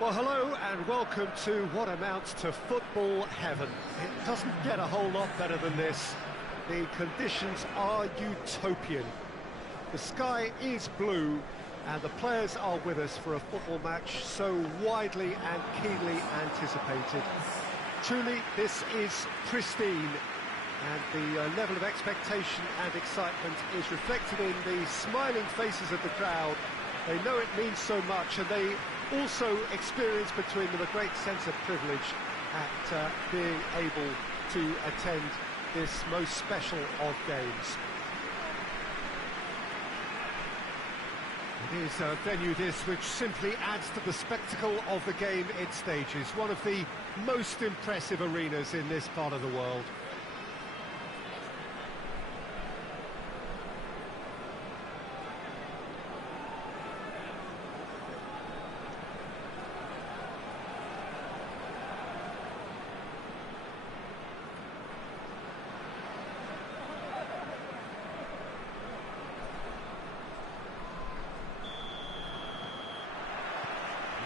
Well, hello and welcome to what amounts to football heaven. It doesn't get a whole lot better than this. The conditions are utopian. The sky is blue and the players are with us for a football match so widely and keenly anticipated. Truly, this is pristine, and the level of expectation and excitement is reflected in the smiling faces of the crowd. They know it means so much, and they also experience between them a great sense of privilege at being able to attend this most special of games. It is a venue this which simply adds to the spectacle of the game it stages, one of the most impressive arenas in this part of the world.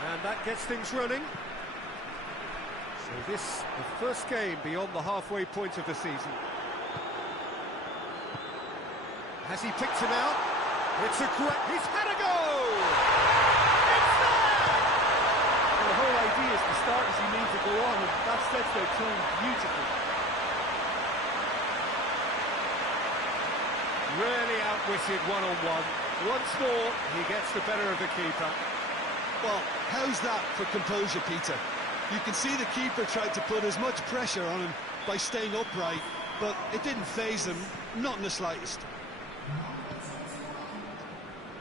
And that gets things running. So this, the first game beyond the halfway point of the season. Has he picked him out? It's a great... He's had a go! It's there! Well, the whole idea is to start as you need to go on, and that sets their tone beautifully. Really outwitted one-on-one. Once more, he gets the better of the keeper. Well, how's that for composure, Peter? You can see the keeper tried to put as much pressure on him by staying upright, but it didn't faze him, not in the slightest.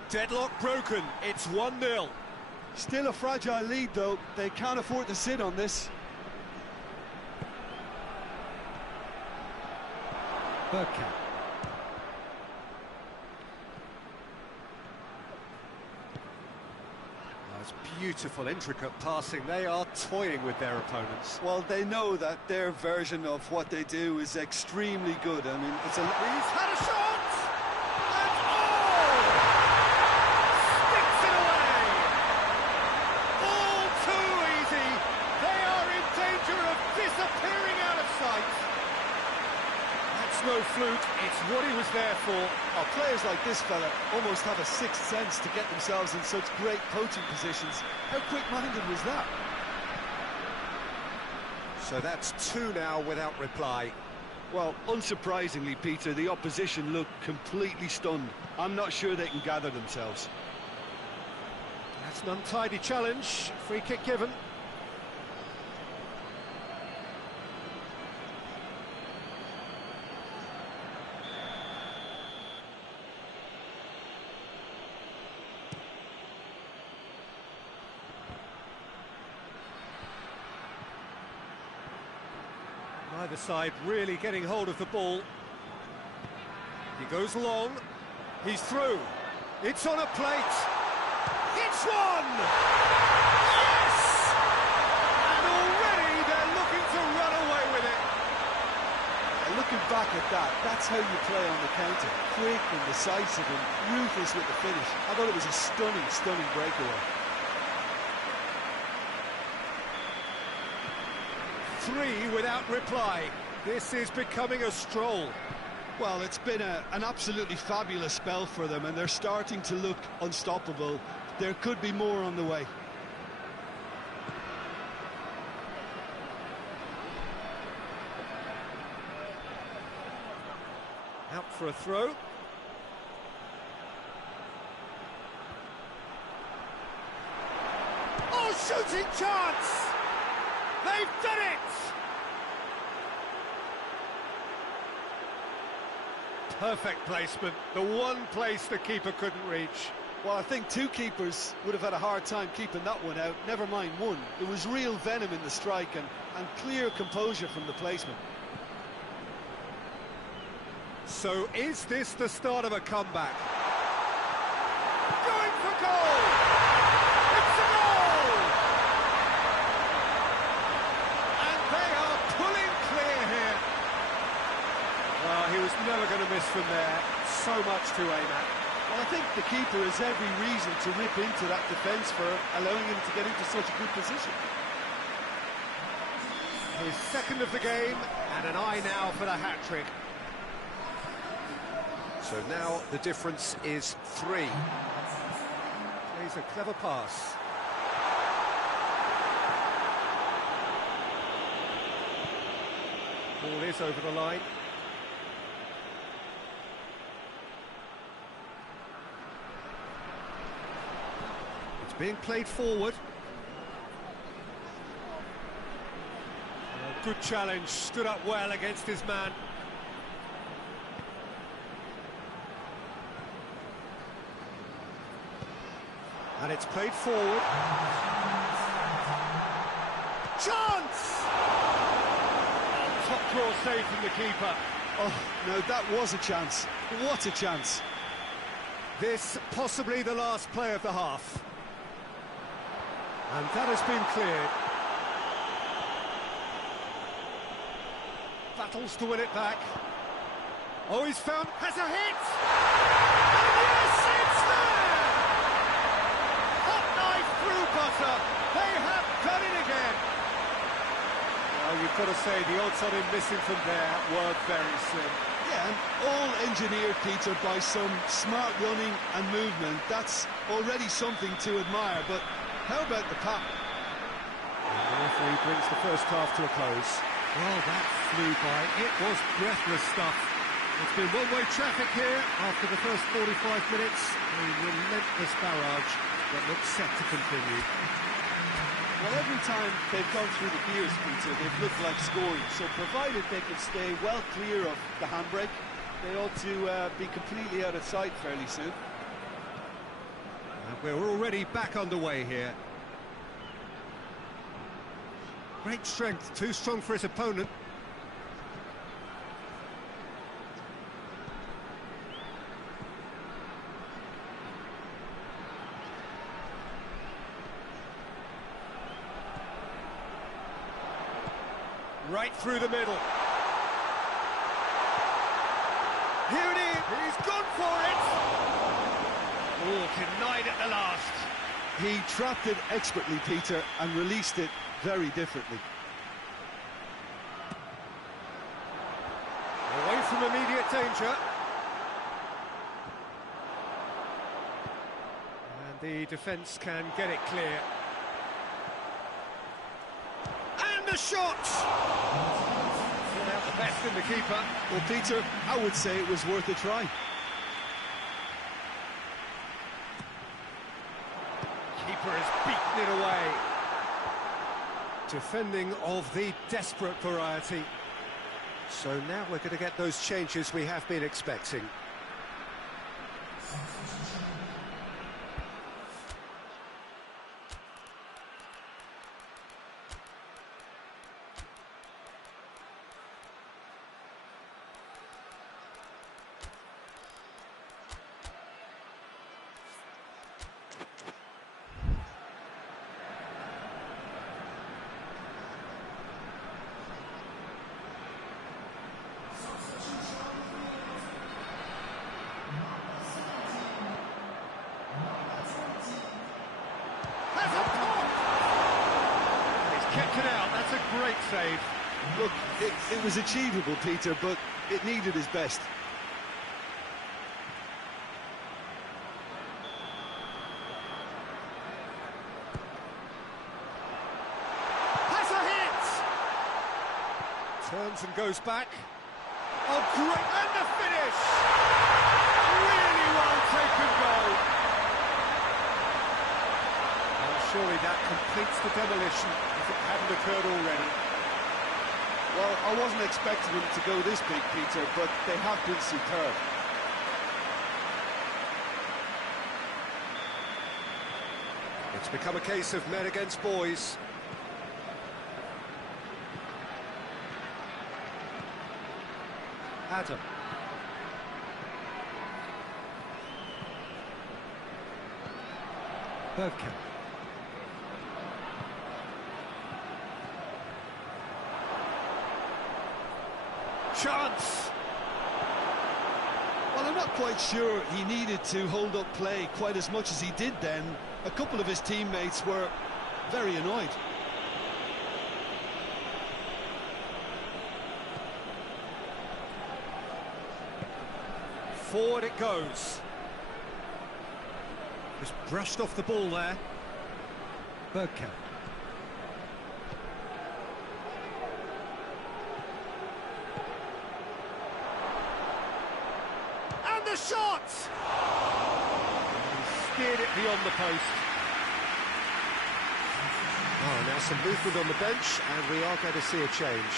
Deadlock broken, it's 1-0. Still a fragile lead, though. They can't afford to sit on this. Bergkamp. Beautiful, intricate passing. They are toying with their opponents. Well, they know that their version of what they do is extremely good. I mean, it's a... He's had a shot! And oh! Sticks it away! All too easy! They are in danger of disappearing out of sight! That's no fluke, it's what he was there for. Oh, players like this fella almost have a sixth sense to get themselves in such great coaching positions. How quick-minded was that? So that's two now without reply. Well, unsurprisingly, Peter, the opposition look completely stunned. I'm not sure they can gather themselves. That's an untidy challenge. Free kick given. Either side really getting hold of the ball. He goes long. He's through. It's on a plate. It's one! Yes! And already they're looking to run away with it. Looking back at that, that's how you play on the counter. Quick and decisive and ruthless with the finish. I thought it was a stunning, stunning breakaway. 3 without reply. This is becoming a stroll. Well, it's been an absolutely fabulous spell for them, and they're starting to look unstoppable. There could be more on the way. Out for a throw. Oh, shooting chance! They've done it! Perfect placement, the one place the keeper couldn't reach. Well, I think two keepers would have had a hard time keeping that one out, never mind one. There was real venom in the strike and clear composure from the placement. So is this the start of a comeback? Going for goal! It's a goal! And they are pulling clear here. Well, he was never going to miss from there. So much to aim at. Well, I think the keeper has every reason to rip into that defence for allowing him to get into such a good position. His second of the game, and an eye now for the hat-trick. So now the difference is 3. Plays a clever pass. Ball is over the line. It's being played forward. Good challenge, stood up well against his man. And it's played forward. Chance! Top draw save from the keeper. Oh, no, that was a chance. What a chance. This possibly the last play of the half. And that has been cleared. Battles to win it back. Oh, he's found... has a hit! And yes, it's there! Hot knife through butter. They have done it again. Well, you've got to say, the odds on him missing from there were very slim. Yeah, and all engineered, Peter, by some smart running and movement. That's already something to admire, but how about the pass? The referee brings the first half to a close. Well, that flew by. It was breathless stuff. It's been one-way traffic here after the first 45 minutes. A relentless barrage that looks set to continue. Well, every time they've gone through the gears, Peter, they've looked like scoring. So provided they can stay well clear of the handbrake, they ought to be completely out of sight fairly soon. And we're already back underway here. Great strength, too strong for his opponent. Right through the middle. Here it is, he's gone for it! Oh, denied at the last. He trapped it expertly, Peter, and released it very differently. Away from immediate danger. And the defence can get it clear. And the shot! Brought out the best in the keeper. Well, Peter, I would say it was worth a try. Keeper has beaten it away. Defending of the desperate variety. So now we're going to get those changes we have been expecting. Kept it out, that's a great save. Look, it was achievable, Peter, but it needed his best. Has a hit! Turns and goes back. Oh, great, and the finish! Really well taken goal. Surely that completes the demolition if it hadn't occurred already. Well, I wasn't expecting them to go this big, Peter, but they have been superb. It's become a case of men against boys. Adam. Bergkamp. Chance! Well, Well, I'm not quite sure he needed to hold up play quite as much as he did then. A couple of his teammates were very annoyed. Forward it goes. Just brushed off the ball there. Bergkamp. And the shot! He steered it beyond the post. Oh, now some movement on the bench, and we are going to see a change.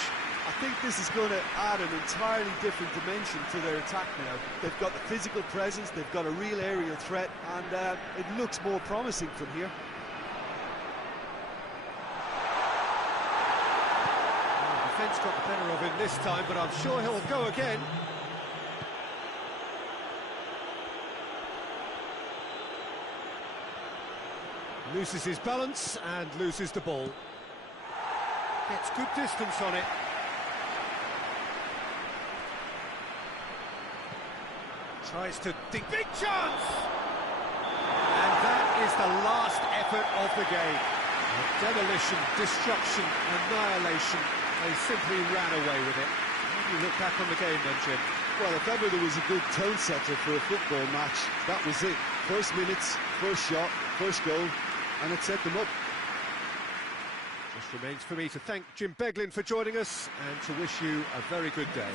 I think this is going to add an entirely different dimension to their attack now. They've got the physical presence, they've got a real aerial threat, and it looks more promising from here. Well, the defence got the better of him this time, but I'm sure he'll go again. Loses his balance and loses the ball. Gets good distance on it. Tries to dig. Big chance! And that is the last effort of the game. Demolition, destruction, annihilation. They simply ran away with it. How do you look back on the game then, Jim? Well, if ever there was a good tone setter for a football match, that was it. First minutes, first shot, first goal, and it set them up. Just remains for me to thank Jim Beglin for joining us and to wish you a very good day.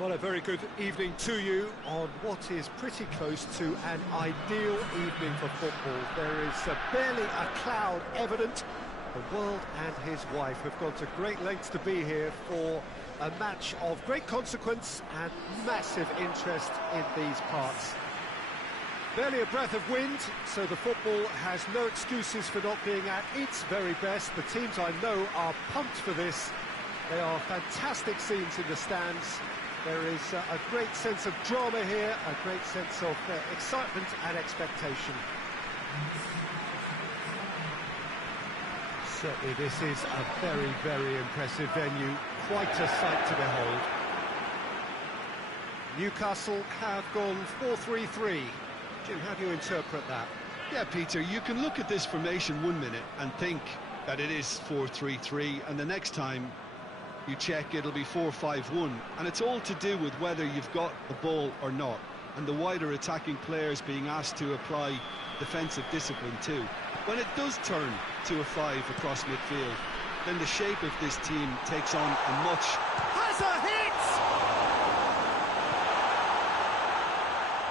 Well, a very good evening to you on what is pretty close to an ideal evening for football. There is barely a cloud evident. The world and his wife have gone to great lengths to be here for a match of great consequence and massive interest in these parts. Barely a breath of wind, so the football has no excuses for not being at its very best. The teams I know are pumped for this. They are fantastic scenes in the stands. There is a great sense of drama here, a great sense of excitement and expectation. Certainly this is a very, very impressive venue, quite a sight to behold. Newcastle have gone 4-3-3. Jim, how do you interpret that? Yeah, Peter, you can look at this formation 1 minute and think that it is 4-3-3, and the next time you check, it'll be 4-5-1, and it's all to do with whether you've got the ball or not, and the wider attacking players being asked to apply defensive discipline too. When it does turn to a 5 across midfield, then the shape of this team takes on a much... Has a hit!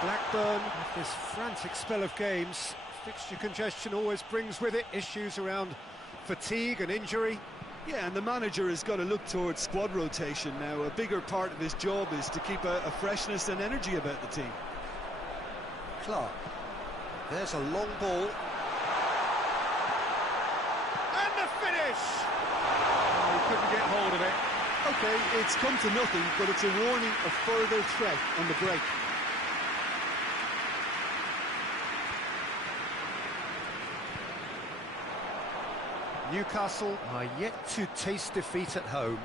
Blackburn, with this frantic spell of games, fixture congestion always brings with it issues around fatigue and injury. Yeah, and the manager has got to look towards squad rotation now. A bigger part of his job is to keep a freshness and energy about the team. Clark, there's a long ball. And the finish! Oh, he couldn't get hold of it. Okay, it's come to nothing, but it's a warning of further threat on the break. Newcastle are yet to taste defeat at home.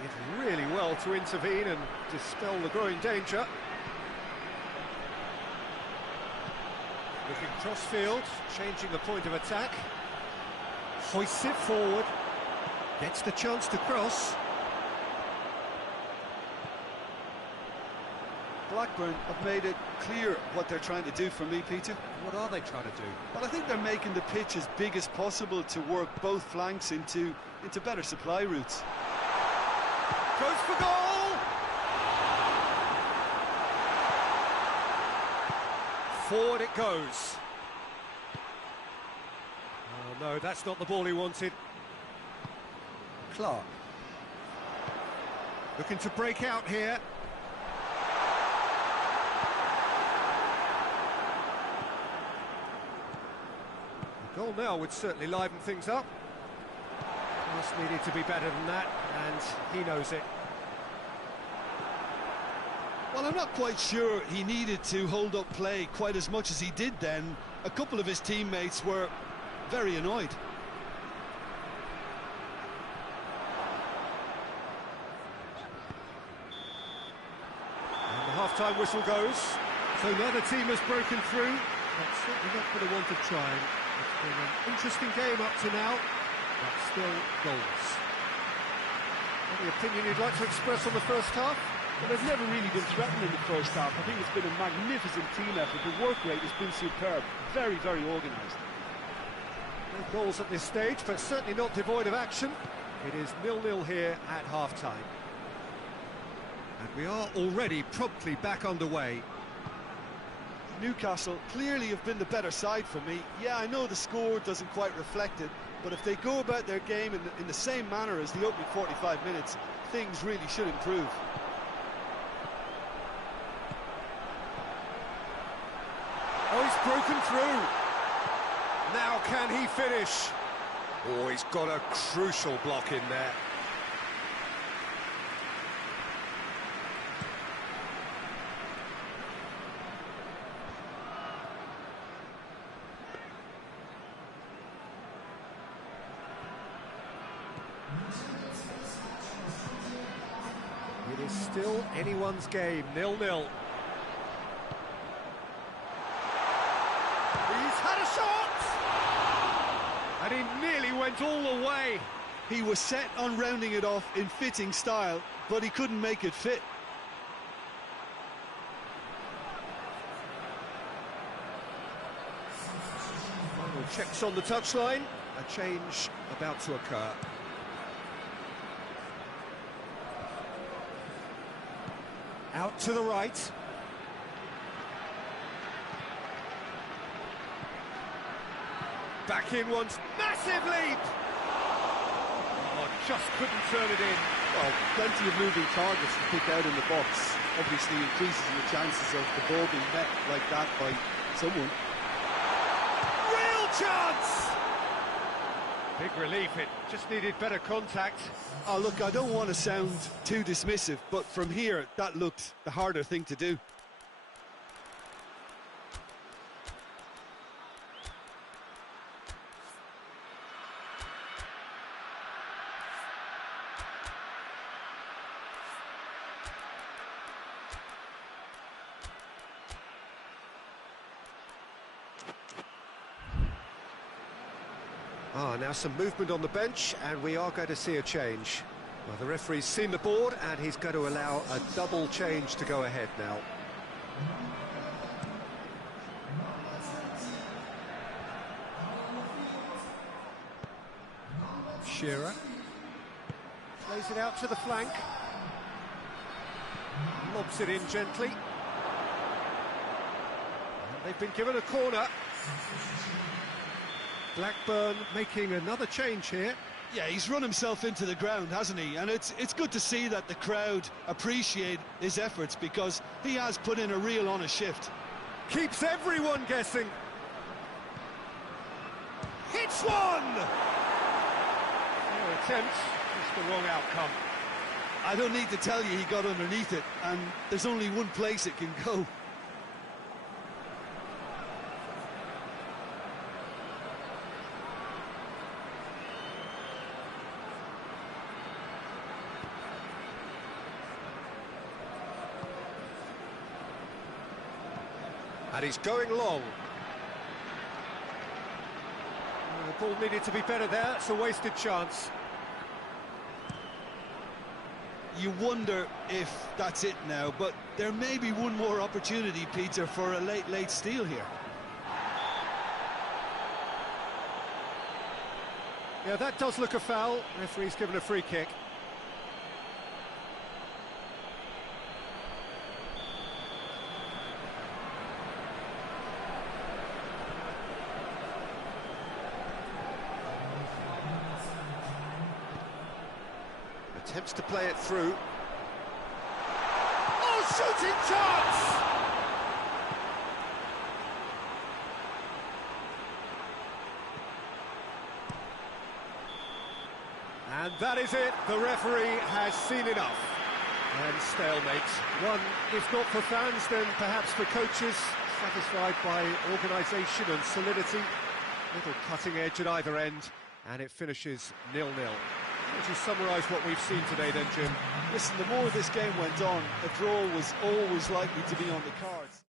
Did really well to intervene and dispel the growing danger. Looking cross-field, changing the point of attack. Hoists it forward. Gets the chance to cross. Blackburn have made it clear what they're trying to do for me, Peter. What are they trying to do? Well, I think they're making the pitch as big as possible to work both flanks into better supply routes. Goes for goal! Forward it goes. Oh no, that's not the ball he wanted. Clark. Looking to break out here. The goal now would certainly liven things up. Pass needed to be better than that, and he knows it. Well, I'm not quite sure he needed to hold up play quite as much as he did then. A couple of his teammates were very annoyed. And the half-time whistle goes. So neither team has broken through. That's certainly not for the want of trying. It's been an interesting game up to now, but still goals. Any opinion you'd like to express on the first half? Well, they've never really been threatened in the first half. I think it's been a magnificent team effort. The work rate has been superb. Very, very organised. No goals at this stage, but certainly not devoid of action. It is 0-0 here at half-time. And we are already promptly back underway. Newcastle clearly have been the better side for me. Yeah, I know the score doesn't quite reflect it, but if they go about their game in the same manner as the opening 45 minutes, things really should improve. Oh, he's broken through. Now can he finish? Oh, he's got a crucial block in there. It is still anyone's game, 0-0. He's had a shot! And he nearly went all the way. He was set on rounding it off in fitting style, but he couldn't make it fit. Final checks on the touchline. A change about to occur. Out to the right. Back in once. Massive leap! Oh, just couldn't turn it in. Well, plenty of moving targets to pick out in the box. Obviously increases in the chances of the ball being met like that by someone. Real chance! Big relief, it just needed better contact. Oh, look, I don't want to sound too dismissive, but from here, that looked the harder thing to do. Now some movement on the bench, and we are going to see a change. Well, the referee's seen the board, and he's going to allow a double change to go ahead now. Shearer plays it out to the flank. Lobs it in gently. And they've been given a corner. Blackburn making another change here. Yeah, he's run himself into the ground, hasn't he? And it's good to see that the crowd appreciate his efforts, because he has put in a real honest shift. Keeps everyone guessing. Hits one! Well, attempt, just the wrong outcome. I don't need to tell you he got underneath it, and there's only one place it can go. And he's going long. The ball needed to be better there, it's a wasted chance. You wonder if that's it now, but there may be one more opportunity, Peter, for a late steal here. Yeah, that does look a foul. Referee's given a free kick. Attempts to play it through. Oh, shooting chance! And that is it. The referee has seen enough. And stalemate. One, if not for fans, then perhaps for coaches, satisfied by organisation and solidity. Little cutting edge at either end, and it finishes 0-0. Would you summarise what we've seen today then, Jim? Listen, the more this game went on, a draw was always likely to be on the cards.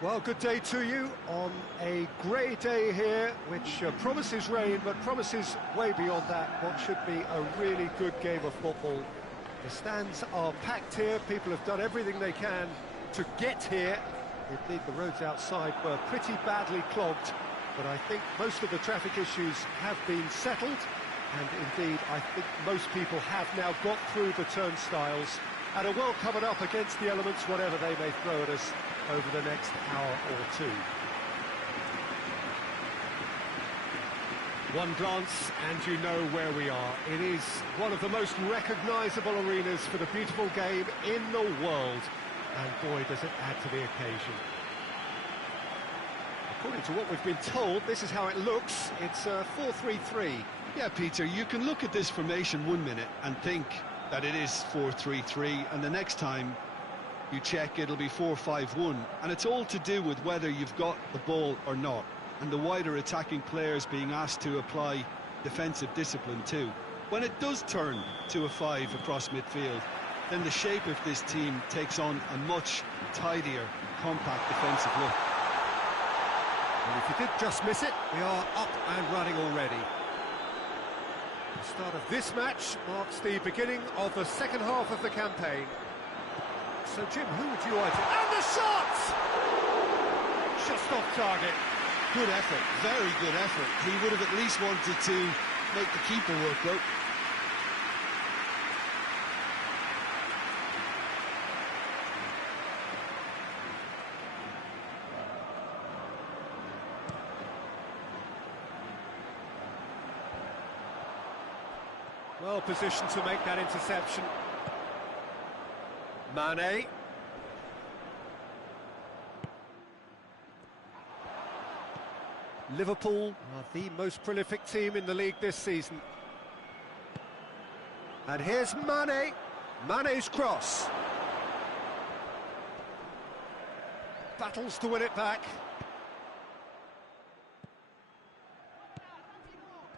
Well, good day to you on a grey day here, which promises rain, but promises way beyond that what should be a really good game of football. The stands are packed here, people have done everything they can to get here. Indeed, the roads outside were pretty badly clogged, but I think most of the traffic issues have been settled, and indeed, I think most people have now got through the turnstiles and are well covered up against the elements, whatever they may throw at us over the next hour or two. One glance and you know where we are. It is one of the most recognisable arenas for the beautiful game in the world, and boy does it add to the occasion. According to what we've been told, this is how it looks. It's 4-3-3. Yeah, Peter, you can look at this formation 1 minute and think that it is 4-3-3, and the next time you check, it'll be 4-5-1, and it's all to do with whether you've got the ball or not, and the wider attacking players being asked to apply defensive discipline too. When it does turn to a 5 across midfield, then the shape of this team takes on a much tidier, compact defensive look. And if you did just miss it, we are up and running already. The start of this match marks the beginning of the second half of the campaign. So, Jim, who would you like to... And the shot! Just off target. Good effort, very good effort. He would have at least wanted to make the keeper work, though. Well positioned to make that interception. Mane. Liverpool are the most prolific team in the league this season. And here's Mane. Mane's cross. Battles to win it back.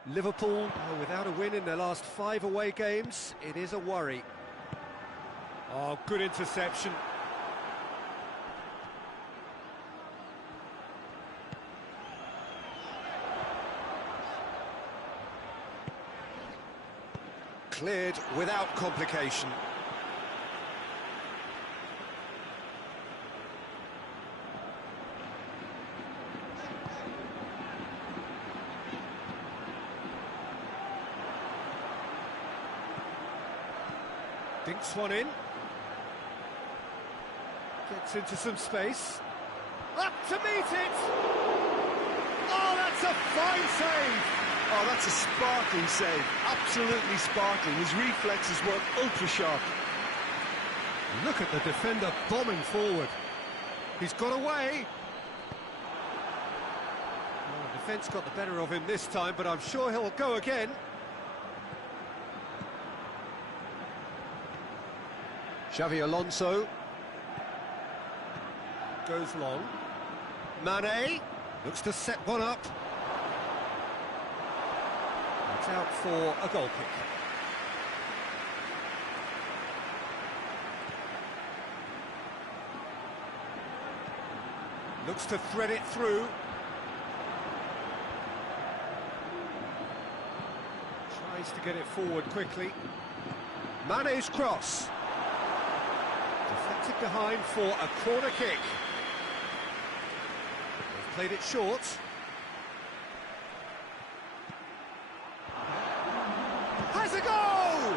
Liverpool are without a win in their last 5 away games. It is a worry. Oh, good interception. Cleared without complication. Dinks one in. Gets into some space. Up to meet it! Oh, that's a fine save! Oh, that's a sparkling save. Absolutely sparkling. His reflexes were ultra sharp. Look at the defender bombing forward. He's got away. Well, the defence got the better of him this time, but I'm sure he'll go again. Xavi Alonso. Goes long. Mane looks to set one up. It's out for a goal kick. Looks to thread it through. Tries to get it forward quickly. Mane's cross. Deflected behind for a corner kick. They've played it short. Has a goal!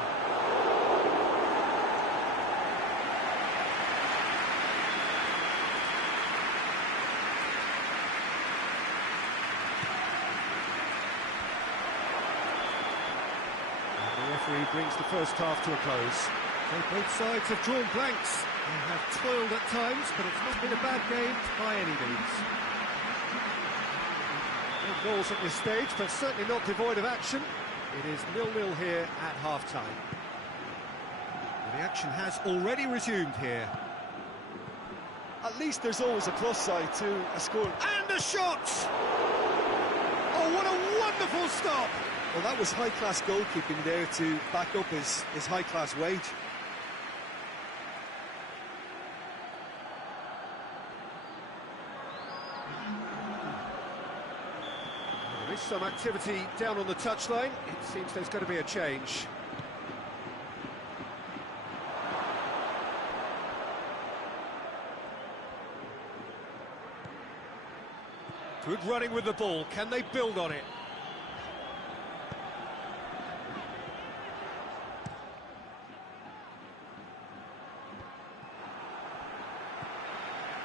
And the referee brings the first half to a close. So both sides have drawn blanks. They have toiled at times, but it's not been a bad game by any means. No goals at this stage, but certainly not devoid of action. It is 0-0 here at half-time. The action has already resumed here. At least there's always a plus side to a score. And a shot! Oh, what a wonderful stop! Well, that was high-class goalkeeping there to back up his high-class wage. There is some activity down on the touchline. It seems there's going to be a change. Good running with the ball. Can they build on it?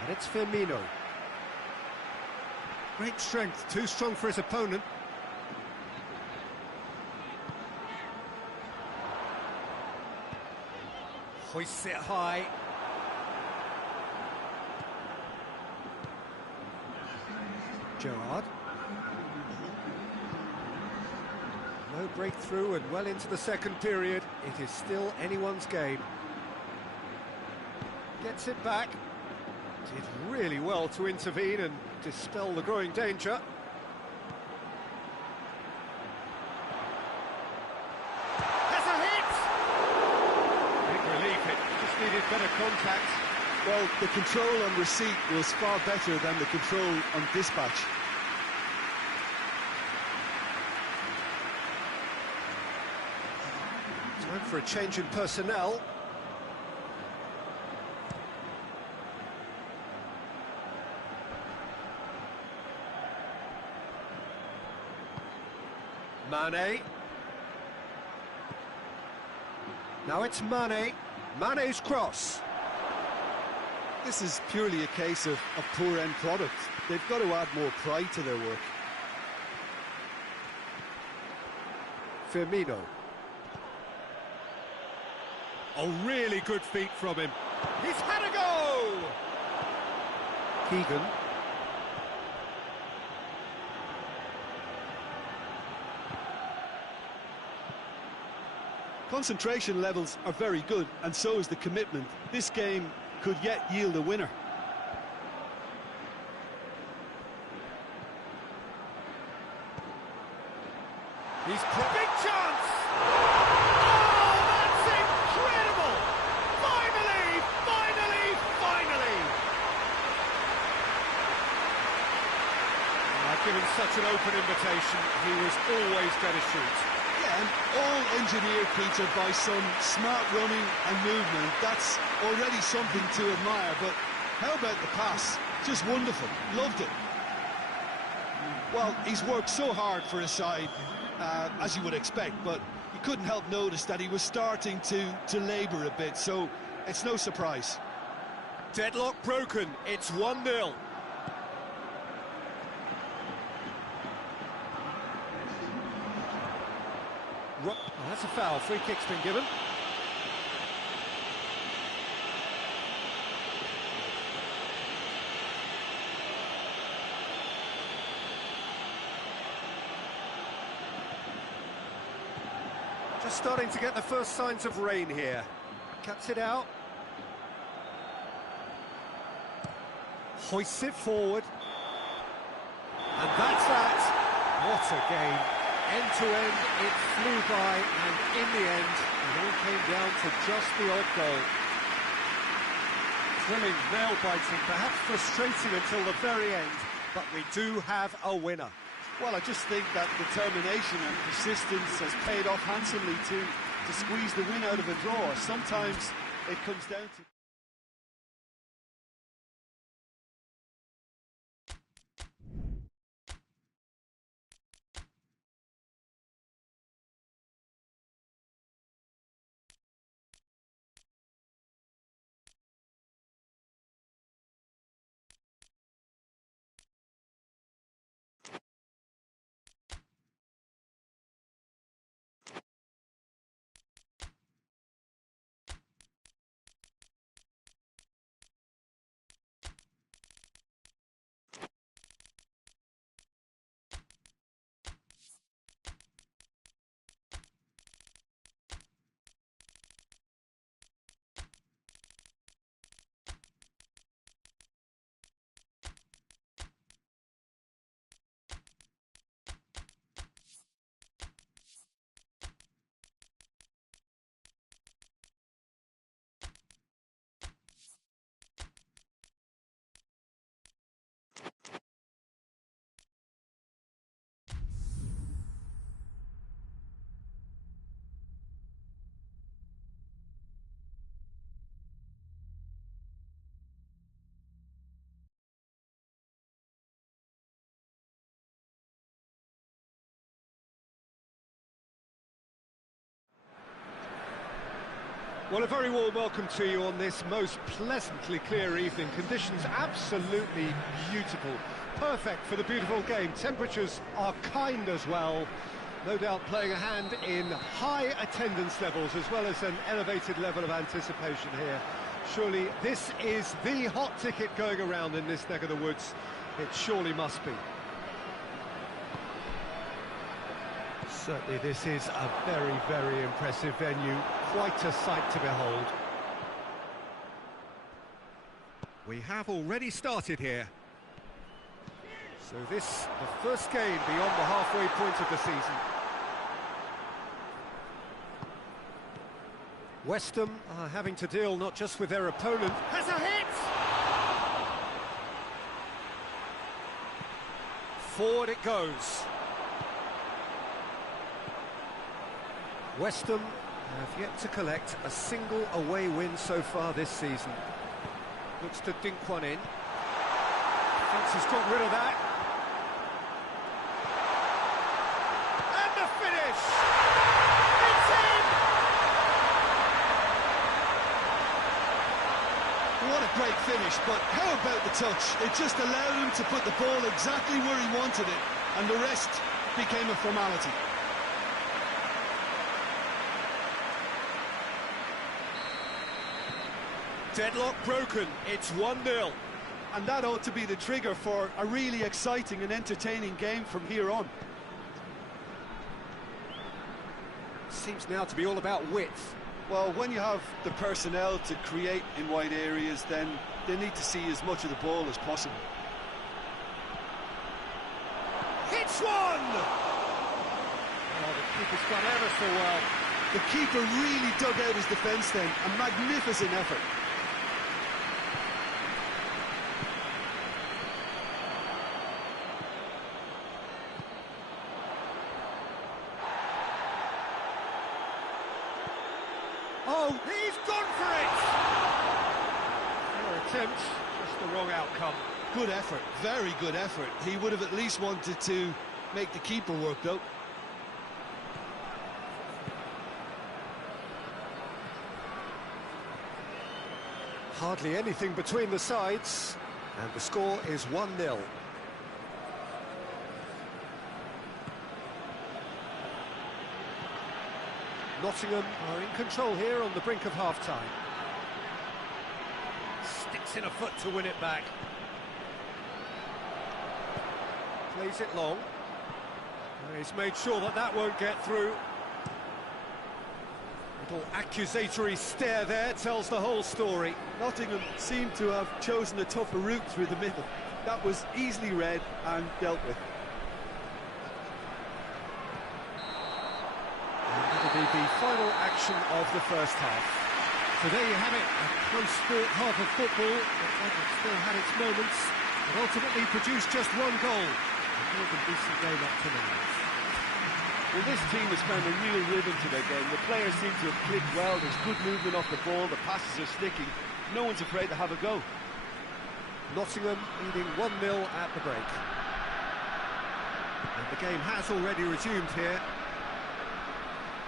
And it's Firmino. Great strength, too strong for his opponent. Hoists it high. Gerrard. No breakthrough and well into the second period. It is still anyone's game. Gets it back. Did really well to intervene and dispel the growing danger. Has a hit! Big relief, it just needed better contact. Well, the control on receipt was far better than the control on dispatch. Time for a change in personnel. Mane. Now it's Mane. Mane's cross. This is purely a case of poor end product. They've got to add more pride to their work. Firmino. Oh, really good feet from him. He's had a go! Keegan. Concentration levels are very good, and so is the commitment. This game could yet yield a winner. He's big chance! Oh, that's incredible! Finally! Given such an open invitation, he was always going to shoot. Yeah, and all engineered, Peter, by some smart running and movement. That's already something to admire, but how about the pass? Just wonderful. Loved it. Well, he's worked so hard for his side, as you would expect, but you couldn't help notice that he was starting to labour a bit, so it's no surprise. Deadlock broken, it's 1-0. Oh, that's a foul, free kick's been given. Just starting to get the first signs of rain here. Cuts it out. Hoists it forward. And that's that. What a game. End to end, it flew by, and in the end, it all came down to just the odd goal. Thrilling, nail-biting, perhaps frustrating until the very end, but we do have a winner. Well, I just think that determination and persistence has paid off handsomely to squeeze the win out of a draw. Sometimes it comes down to... Well, a very warm welcome to you on this most pleasantly clear evening. Conditions absolutely beautiful. Perfect for the beautiful game. Temperatures are kind as well. No doubt playing a hand in high attendance levels as well as an elevated level of anticipation here. Surely this is the hot ticket going around in this neck of the woods. It surely must be. Certainly this is a very, very impressive venue. Quite a sight to behold. We have already started here. So this, the first game beyond the halfway point of the season. West Ham are having to deal not just with their opponent. Has a hit! Forward it goes. West Ham have yet to collect a single away win so far this season. Looks to dink one in. Defence has got rid of that. And the finish! It's in! What a great finish, but how about the touch? It just allowed him to put the ball exactly where he wanted it, and the rest became a formality. Deadlock broken, it's 1-0. And that ought to be the trigger for a really exciting and entertaining game from here on. seems now to be all about width. Well, when you have the personnel to create in wide areas, then they need to see as much of the ball as possible. Hits one! Oh, the keeper's done ever so well. The keeper really dug out his defence then, a magnificent effort. Oh, he's gone for it! Your attempt, just the wrong outcome. Good effort, very good effort. He would have at least wanted to make the keeper work, though. Hardly anything between the sides, and the score is 1-0. Nottingham are in control here on the brink of half-time. Sticks in a foot to win it back. Plays it long. And he's made sure that that won't get through. Little accusatory stare there tells the whole story. Nottingham seemed to have chosen a tougher route through the middle. That was easily read and dealt with. It'll be the final action of the first half. So there you have it, a close-fought half of football that still had its moments, but ultimately produced just one goal. A more than decent game up to now. Well, this team has found a real rhythm to their game. The players seem to have clicked well, there's good movement off the ball, the passes are sticking. No one's afraid to have a go. Nottingham leading 1-0 at the break. And the game has already resumed here.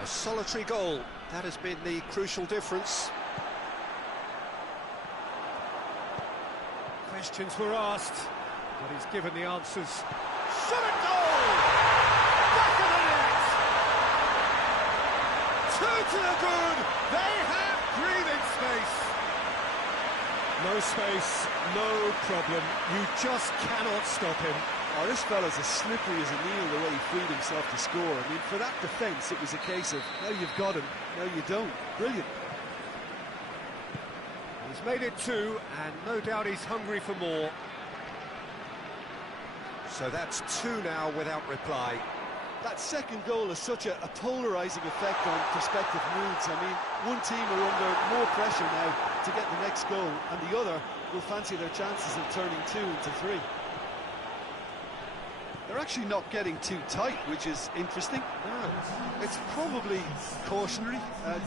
A solitary goal, that has been the crucial difference. Questions were asked, but he's given the answers. Shot at goal! Back of the net! Two to the good! They have breathing space! No space, no problem. You just cannot stop him. Oh, this fella's as slippery as a needle the way he freed himself to score. I mean, for that defence, it was a case of, now you've got him, now you don't. Brilliant. He's made it two, and no doubt he's hungry for more. So that's two now without reply. That second goal has such a polarising effect on prospective moods. I mean, one team are under more pressure now to get the next goal, and the other will fancy their chances of turning 2 into 3. They're actually not getting too tight, which is interesting. No, it's probably cautionary.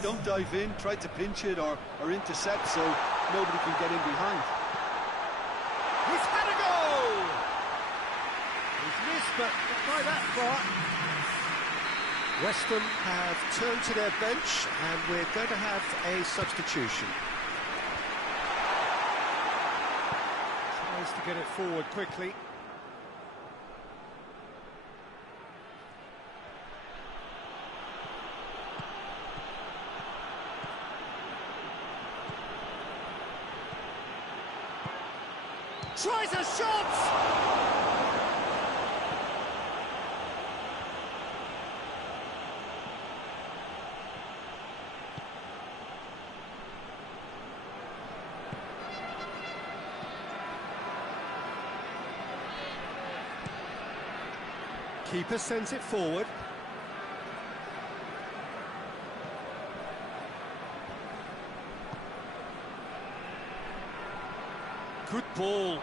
Don't dive in, try to pinch it or intercept so nobody can get in behind. He's had a goal! He's missed, but not by that far. West Ham have turned to their bench, and we're going to have a substitution. Tries to get it forward quickly. Tries a shot! Keeper sends it forward. Good ball.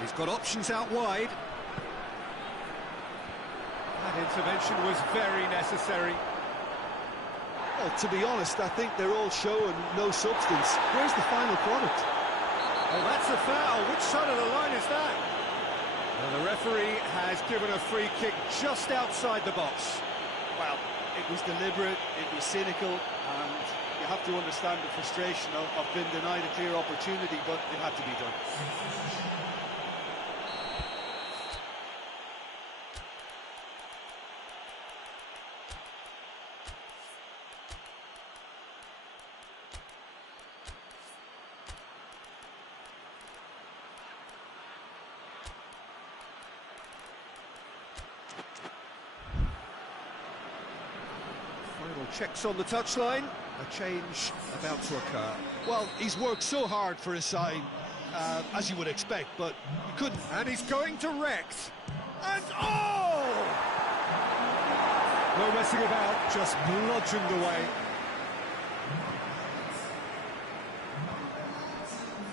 He's got options out wide. That intervention was very necessary. Well, to be honest, I think they're all show and no substance. Where's the final product? Oh, that's a foul. Which side of the line is that? Well, the referee has given a free kick just outside the box. Well, it was deliberate, it was cynical, and you have to understand the frustration of being denied a clear opportunity, but it had to be done. Checks on the touchline, a change about to occur. Well, he's worked so hard for his side, as you would expect, but he couldn't. And he's going direct. And oh! No messing about, just bludgeoned away.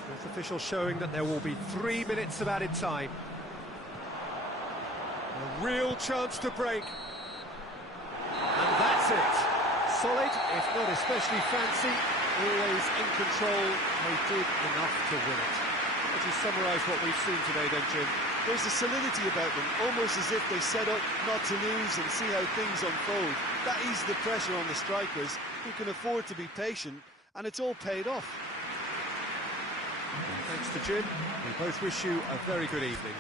With officials showing that there will be 3 minutes of added time. A real chance to break. And that's it. Solid, if not especially fancy, always in control. They did enough to win it. Would you summarise what we've seen today then, Jim? There's a solidity about them, almost as if they set up not to lose and see how things unfold. That eases the pressure on the strikers, who can afford to be patient, and it's all paid off. Thanks to Jim. We both wish you a very good evening.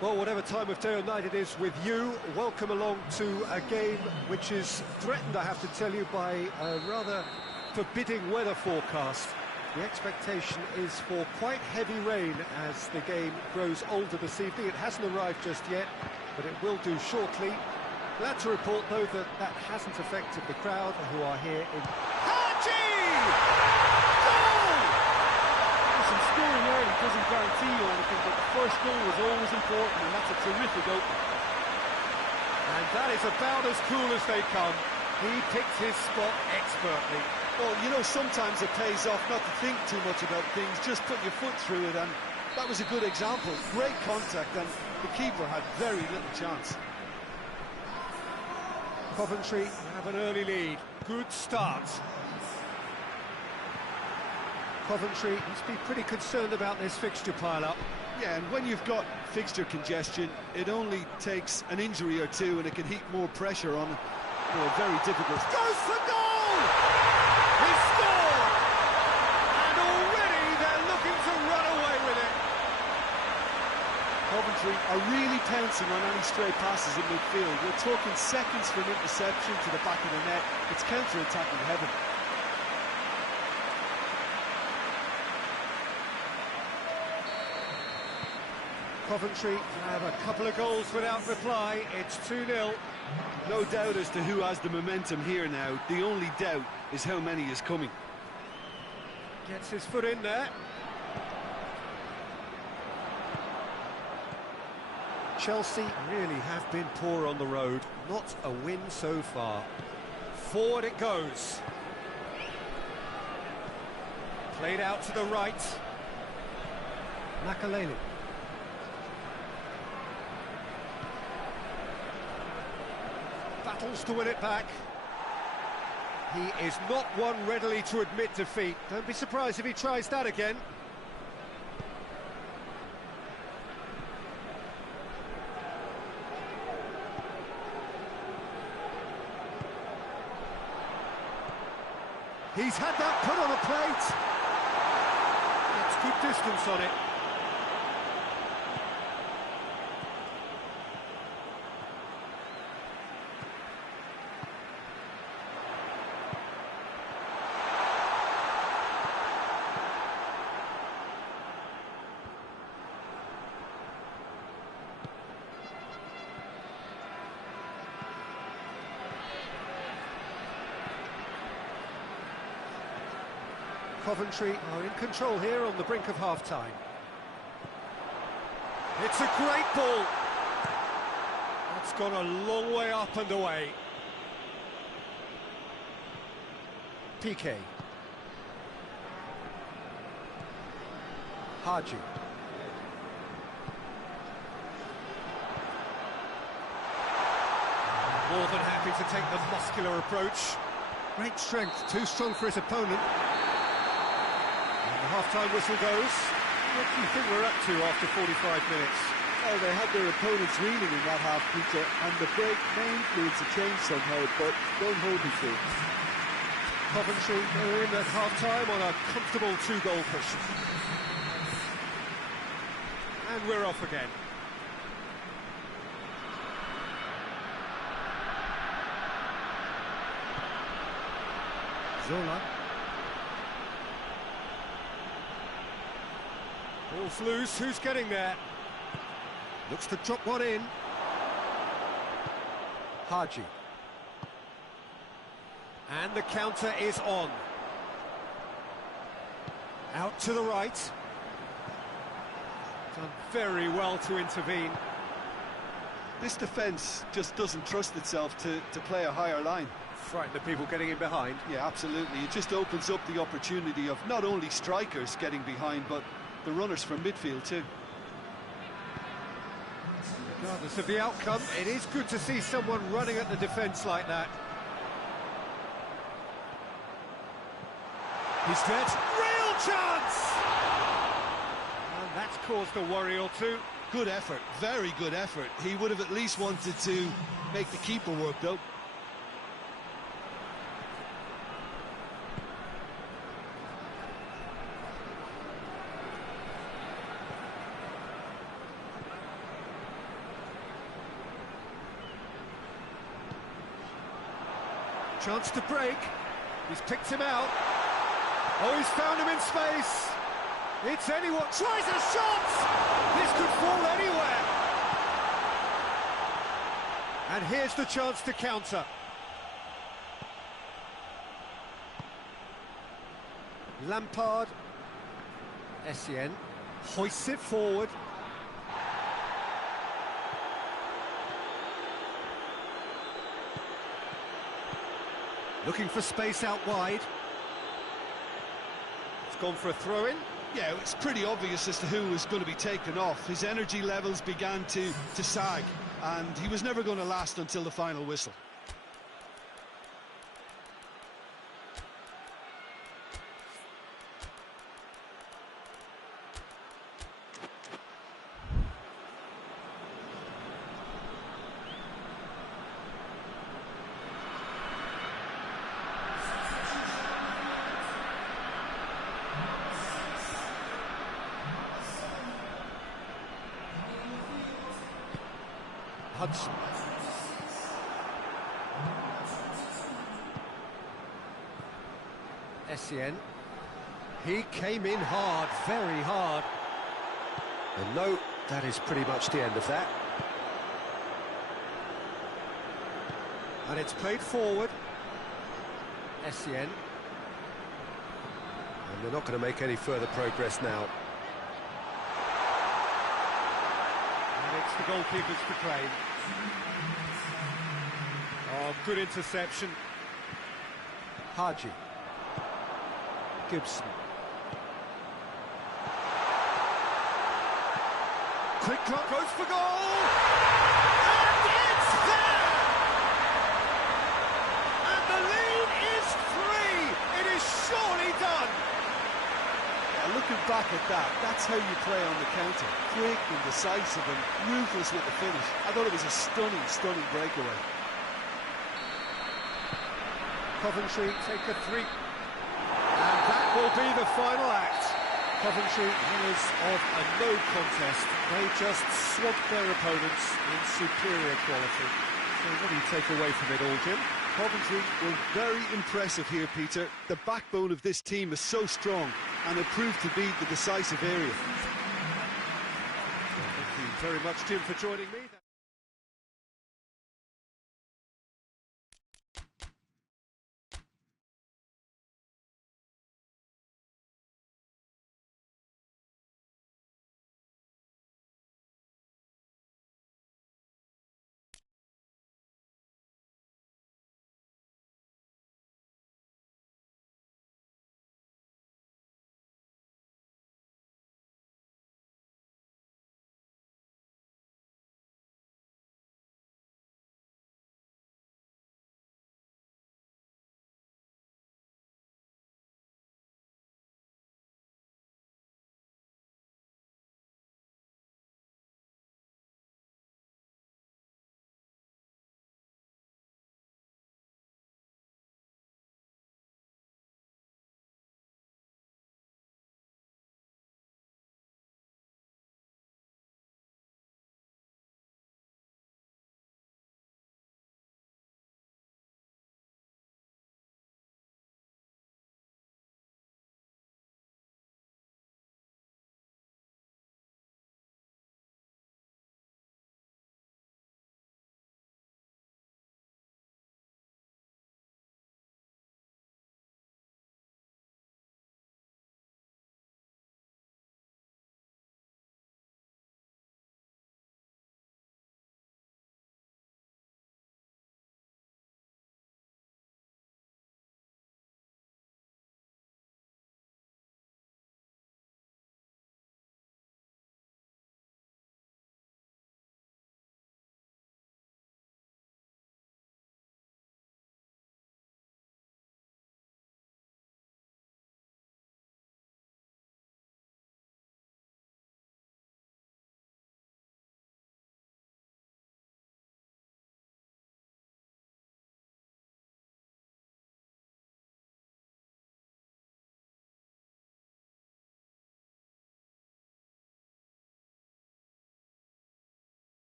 Well, whatever time of day or night it is with you, welcome along to a game which is threatened, I have to tell you, by a rather forbidding weather forecast. The expectation is for quite heavy rain as the game grows older this evening. It hasn't arrived just yet, but it will do shortly. Glad to report, though, that that hasn't affected the crowd who are here in... Scoring early doesn't guarantee you anything, but the first goal was always important, and that's a terrific opening. And that is about as cool as they come. He picked his spot expertly. Well, you know, sometimes it pays off not to think too much about things, just put your foot through it, and that was a good example. Great contact, and the keeper had very little chance. Coventry have an early lead. Good start. Coventry must be pretty concerned about this fixture pile-up. Yeah, and when you've got fixture congestion, it only takes an injury or two and it can heap more pressure on very difficult... Goes for goal! He scored! And already they're looking to run away with it. Coventry are really pouncing on any stray passes in midfield. We're talking seconds from interception to the back of the net. It's counter-attacking heaven. Coventry have a couple of goals without reply. It's 2-0. No doubt as to who has the momentum here now. The only doubt is how many is coming. Gets his foot in there. Chelsea really have been poor on the road. Not a win so far. Forward it goes. Played out to the right. Makaleli. Battles to win it back. He is not one readily to admit defeat. Don't be surprised if he tries that again. He's had that put on a plate. Gets good distance on it. Coventry are in control here on the brink of half-time. It's a great ball. That's gone a long way up and away. PK. Haji. More than happy to take the muscular approach. Great strength, too strong for his opponent. And the half-time whistle goes. What do you think we're up to after 45 minutes? Well, they had their opponents reeling in that half, Peter, and the break may influence a change somehow, but don't hold me to it. Coventry are in at half-time on a comfortable 2-goal cushion. And we're off again. Zola. Ball's loose, who's getting there? Looks to drop one in. Haji. And the counter is on. Out to the right. Done very well to intervene. This defence just doesn't trust itself to play a higher line. Frighten the people getting in behind. Yeah, absolutely. It just opens up the opportunity of not only strikers getting behind, but the runners from midfield too. Regardless of the outcome, it is good to see someone running at the defence like that. He's dead. Real chance! And that's caused a worry or two. Good effort, very good effort. He would have at least wanted to make the keeper work though. Chance to break. He's picked him out. Oh, he's found him in space. It's anyone. Tries a shot! This could fall anywhere. And here's the chance to counter. Lampard. Essien hoists it forward. Looking for space out wide. It's gone for a throw-in. Yeah, it's pretty obvious as to who was going to be taken off. His energy levels began to sag, and he was never going to last until the final whistle. Hudson. Essien. He came in hard, very hard. And no, that is pretty much the end of that. And it's played forward. Essien. And they're not going to make any further progress now. And it's the goalkeepers to claim. Oh, good interception. Haji. Gibson. Quick drop, goes for goal! And it's there! And the lead is 3! It is surely done! Yeah, looking back at that, that's how you play on the counter. Quick and decisive and ruthless with the finish. I thought it was a stunning, stunning breakaway. Coventry take a 3. And that will be the final act. Coventry, winners of a no contest. They just swamped their opponents in superior quality. So what do you take away from it all, Jim? Coventry were very impressive here, Peter. The backbone of this team is so strong, and it proved to be the decisive area. Thank you very much, Jim, for joining me.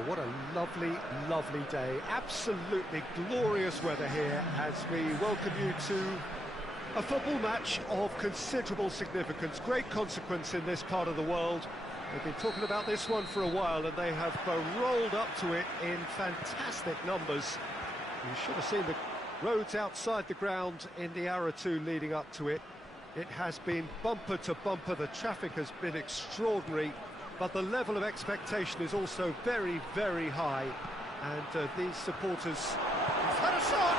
Well, what a lovely, lovely day. Absolutely glorious weather here as we welcome you to a football match of considerable significance, great consequence in this part of the world. They've been talking about this one for a while and they have rolled up to it in fantastic numbers. You should have seen the roads outside the ground in the hour or two leading up to it. It has been bumper to bumper, the traffic has been extraordinary, but the level of expectation is also very, very high. And these supporters... He's had a shot!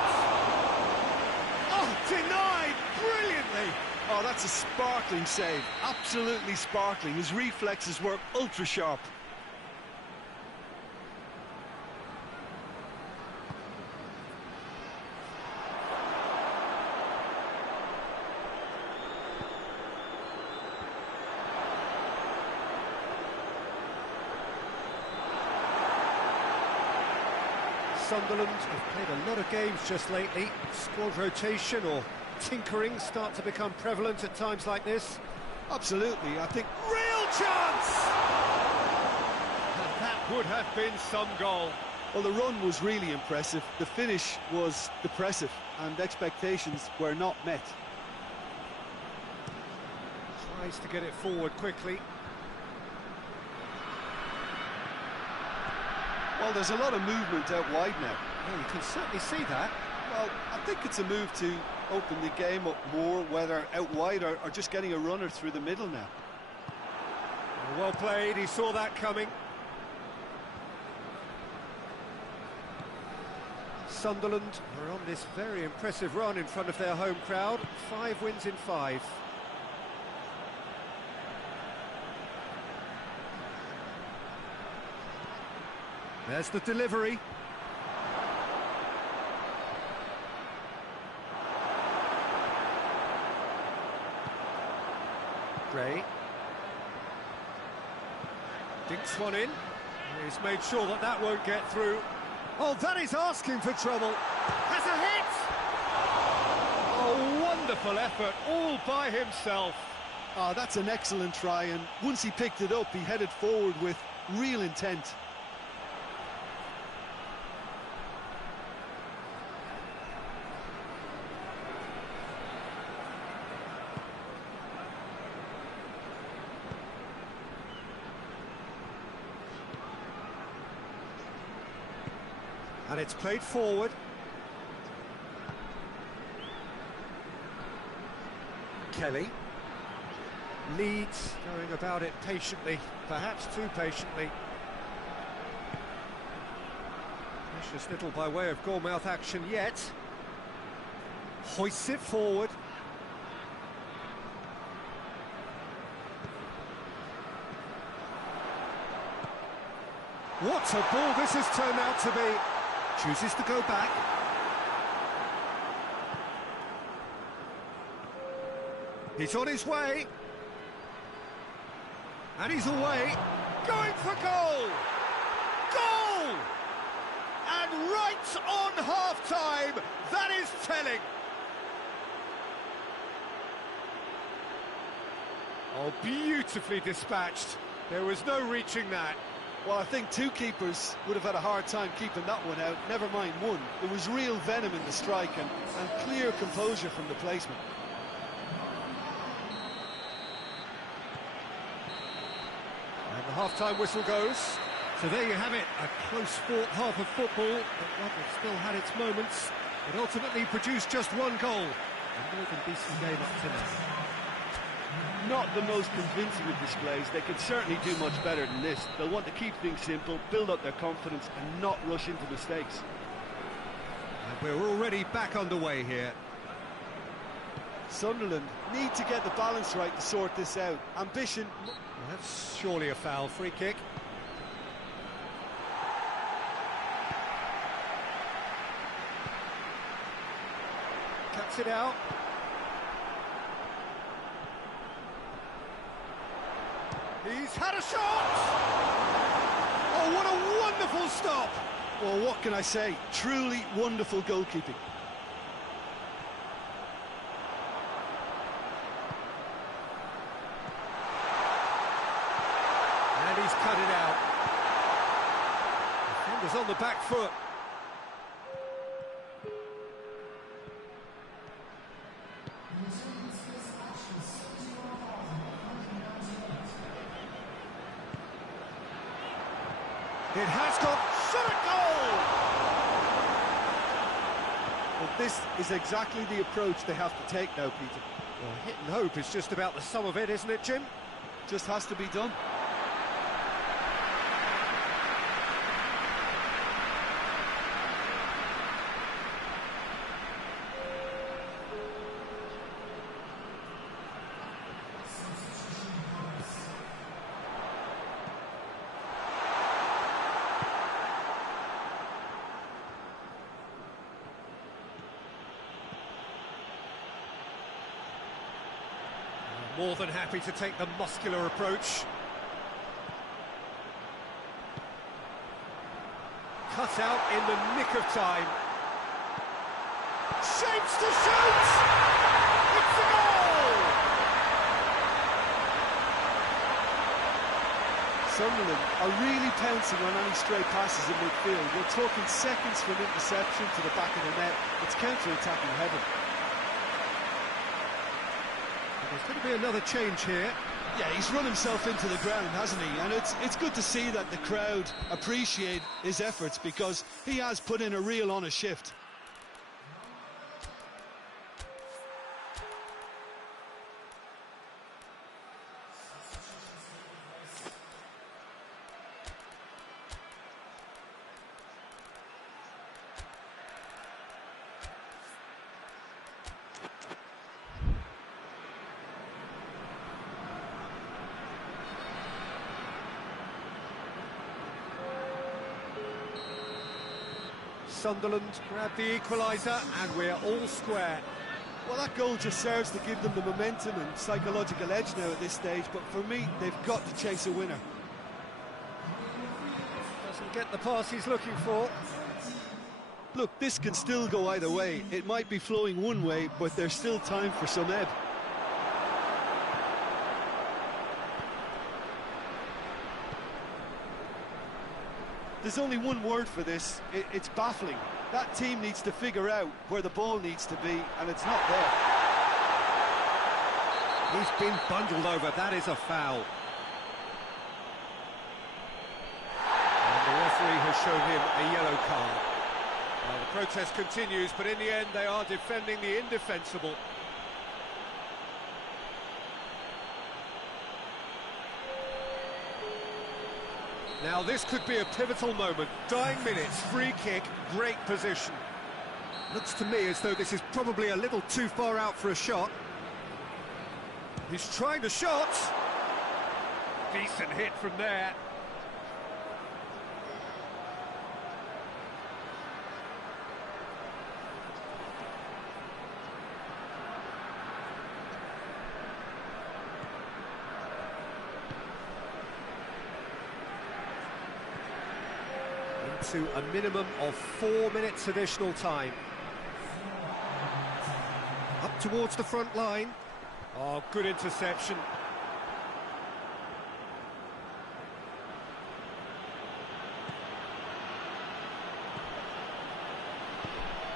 Oh, denied brilliantly! Oh, that's a sparkling save, absolutely sparkling. His reflexes were ultra-sharp. Sunderland have played a lot of games just lately. Squad rotation or tinkering start to become prevalent at times like this. Absolutely, I think... Real chance! And that would have been some goal. Well, the run was really impressive, the finish was depressive, and expectations were not met. Tries to get it forward quickly. Well, there's a lot of movement out wide now. Yeah, you can certainly see that. Well, I think it's a move to open the game up more, whether out wide or just getting a runner through the middle now. Well played, he saw that coming. Sunderland are on this very impressive run in front of their home crowd. 5 wins in 5. There's the delivery. Gray. Dinks one in. He's made sure that that won't get through. Oh, that is asking for trouble. Has a hit! Oh, wonderful effort, all by himself. Oh, that's an excellent try, and once he picked it up, he headed forward with real intent. And it's played forward. Kelly. Leeds going about it patiently, perhaps too patiently. Vicious little by way of goal-mouth action yet. Hoists it forward. What a ball this has turned out to be. Chooses to go back. He's on his way. And he's away. Going for goal! Goal! And right on half-time, that is telling. Oh, beautifully dispatched. There was no reaching that. Well, I think 2 keepers would have had a hard time keeping that one out, never mind 1. There was real venom in the strike and clear composure from the placement. And the half-time whistle goes. So there you have it, a close-fought half of football, but one that still had its moments. It ultimately produced just 1 goal. A more than decent game up to now. Not the most convincing of displays. They could certainly do much better than this. They'll want to keep things simple, build up their confidence and not rush into mistakes. And we're already back underway here. Sunderland need to get the balance right to sort this out. Ambition... Well, that's surely a foul. Free kick. Cuts it out. He's had a shot! Oh, what a wonderful stop! Well, what can I say? Truly wonderful goalkeeping. And he's cut it out. Defenders on the back foot. It has got shot goal! Well, this is exactly the approach they have to take now, Peter. Well, hit and hope is just about the sum of it, isn't it, Jim? Just has to be done. More than happy to take the muscular approach. Cut out in the nick of time. Shapes to shoot! It's a goal! Sunderland are really pouncing on any stray passes in midfield. We're talking seconds from interception to the back of the net. It's counter-attacking heaven. There's going to be another change here. Yeah, he's run himself into the ground, hasn't he? And it's good to see that the crowd appreciate his efforts, because he has put in a real honest shift. Sunderland grab the equaliser, and we're all square. Well, that goal just serves to give them the momentum and psychological edge now at this stage, but for me, they've got to chase a winner. Doesn't get the pass he's looking for. Look, this can still go either way. It might be flowing one way, but there's still time for some ebb. There's only one word for this. It's baffling. That team needs to figure out where the ball needs to be, and it's not there. He's been bundled over. That is a foul. And the referee has shown him a yellow card. Well, the protest continues, but in the end they are defending the indefensible. Now this could be a pivotal moment. Dying minutes, free kick, great position. Looks to me as though this is probably a little too far out for a shot. He's trying the shot. Decent hit from there. To a minimum of 4 minutes additional time. Up towards the front line. Oh, good interception.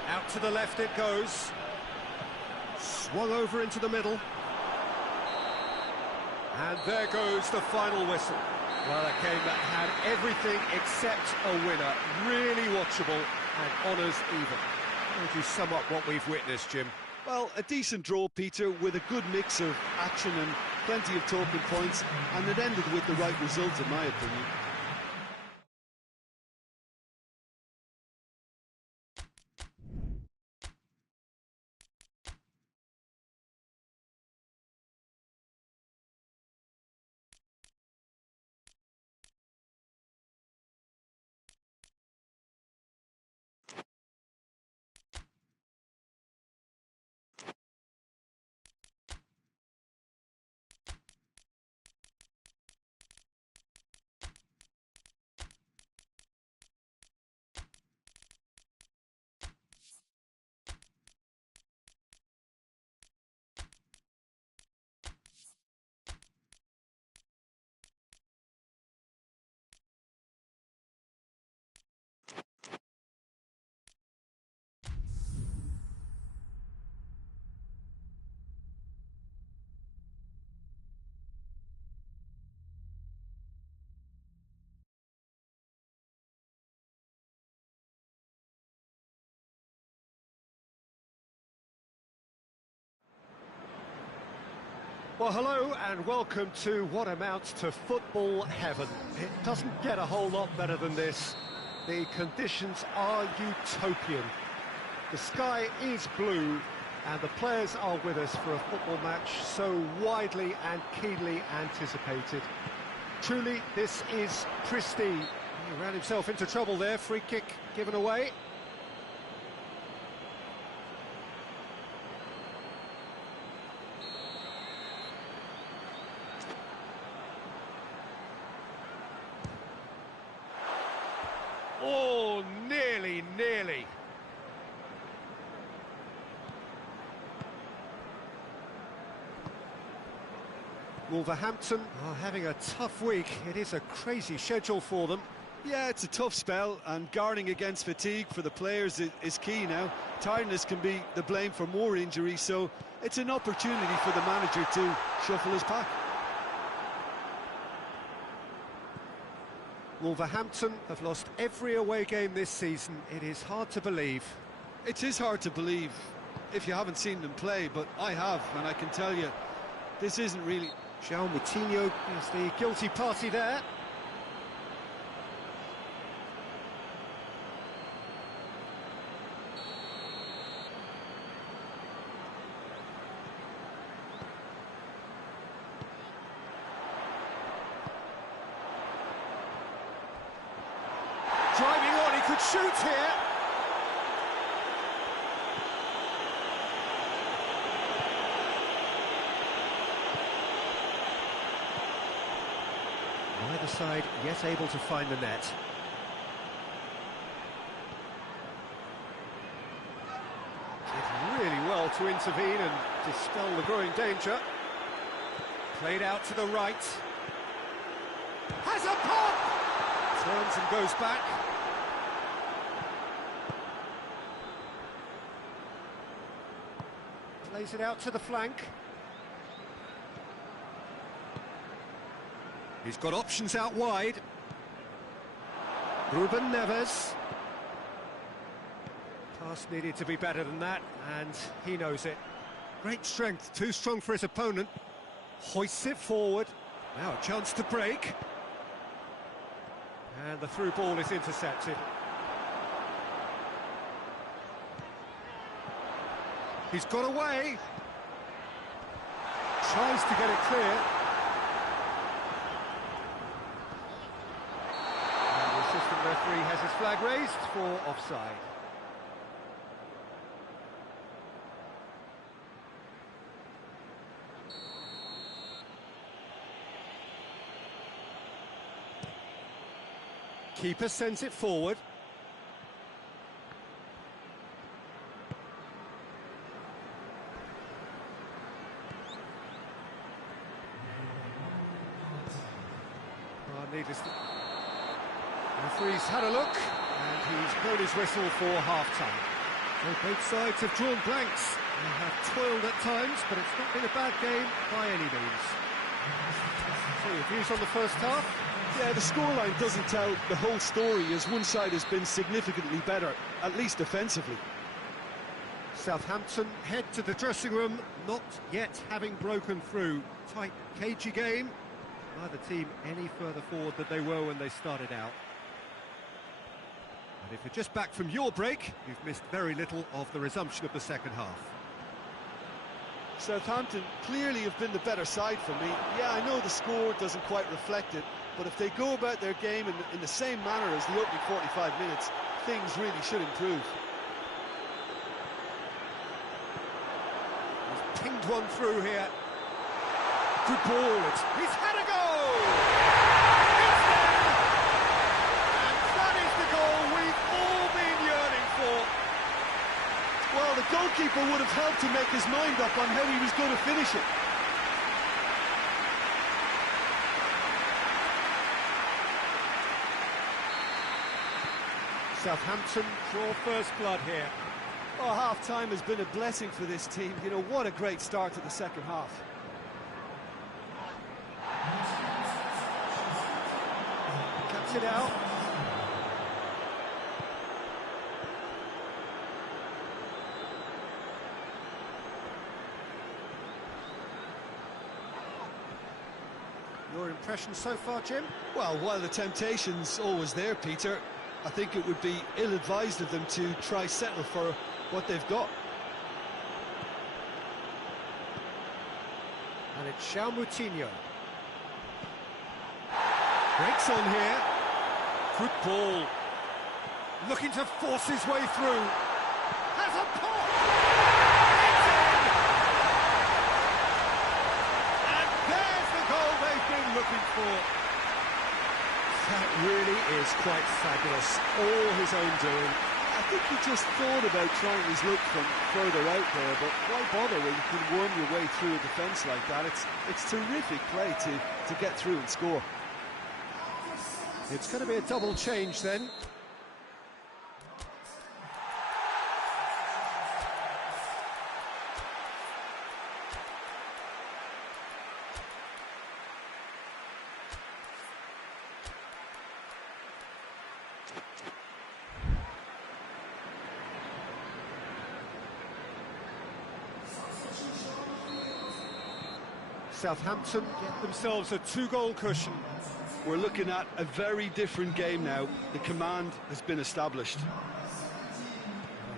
Out to the left it goes. Swung over into the middle. And there goes the final whistle. Well, a game that had everything except a winner. Really watchable and honours even. How would you sum up what we've witnessed, Jim? Well, a decent draw, Peter, with a good mix of action and plenty of talking points, and it ended with the right result, in my opinion. Well, hello and welcome to what amounts to football heaven. It doesn't get a whole lot better than this. The conditions are utopian. The sky is blue and the players are with us for a football match so widely and keenly anticipated. Truly, this is pristine. He ran himself into trouble there, free kick given away. Oh, nearly. Wolverhampton are having a tough week. It is a crazy schedule for them. Yeah, it's a tough spell, and guarding against fatigue for the players is key now. Tiredness can be the blame for more injuries, so it's an opportunity for the manager to shuffle his pack. Wolverhampton have lost every away game this season. It is hard to believe. It is hard to believe if you haven't seen them play, but I have, and I can tell you, this isn't really... João Moutinho is the guilty party there. Driving on, he could shoot here. Neither side yet able to find the net. Did really well to intervene and dispel the growing danger. Played out to the right. Has a pop! Turns and goes back. Plays it out to the flank. He's got options out wide. Ruben Neves. Pass needed to be better than that, and he knows it. Great strength, too strong for his opponent. Hoists it forward. Now a chance to break. And the through ball is intercepted. He's got away. Tries to get it clear. And the assistant referee has his flag raised for offside. Keeper sends it forward. Needless to... The referee's had a look, and he's blown his whistle for half-time. So both sides have drawn blanks. They have toiled at times, but it's not been a bad game by any means. So your views on the first half? Yeah, the scoreline doesn't tell the whole story, as one side has been significantly better, at least defensively. Southampton head to the dressing room, not yet having broken through. Tight, cagey game. Neither team any further forward than they were when they started out. And if you're just back from your break, you've missed very little of the resumption of the second half. Southampton clearly have been the better side for me. Yeah, I know the score doesn't quite reflect it, but if they go about their game in the same manner as the opening 45 minutes, things really should improve. He's pinged one through here. Good ball, he's had a goal! It's there! And that is the goal we've all been yearning for. Well, the goalkeeper would have helped to make his mind up on how he was going to finish it. Southampton draw first blood here. Oh, half-time has been a blessing for this team. You know, what a great start to the second half. Cuts it out. Your impression so far, Jim? Well, while the temptation's always there, Peter, I think it would be ill-advised of them to try settle for what they've got. And it's Moutinho. Breaks on here. Good ball. Looking to force his way through. Has a pop! It's in! And there's the goal they've been looking for. That really is quite fabulous. All his own doing. I think he just thought about trying his luck from further out there, but why bother when you can worm your way through a defence like that? It's terrific play to get through and score. It's going to be a double change then. Southampton get themselves a 2-goal cushion. We're looking at a very different game now. The command has been established.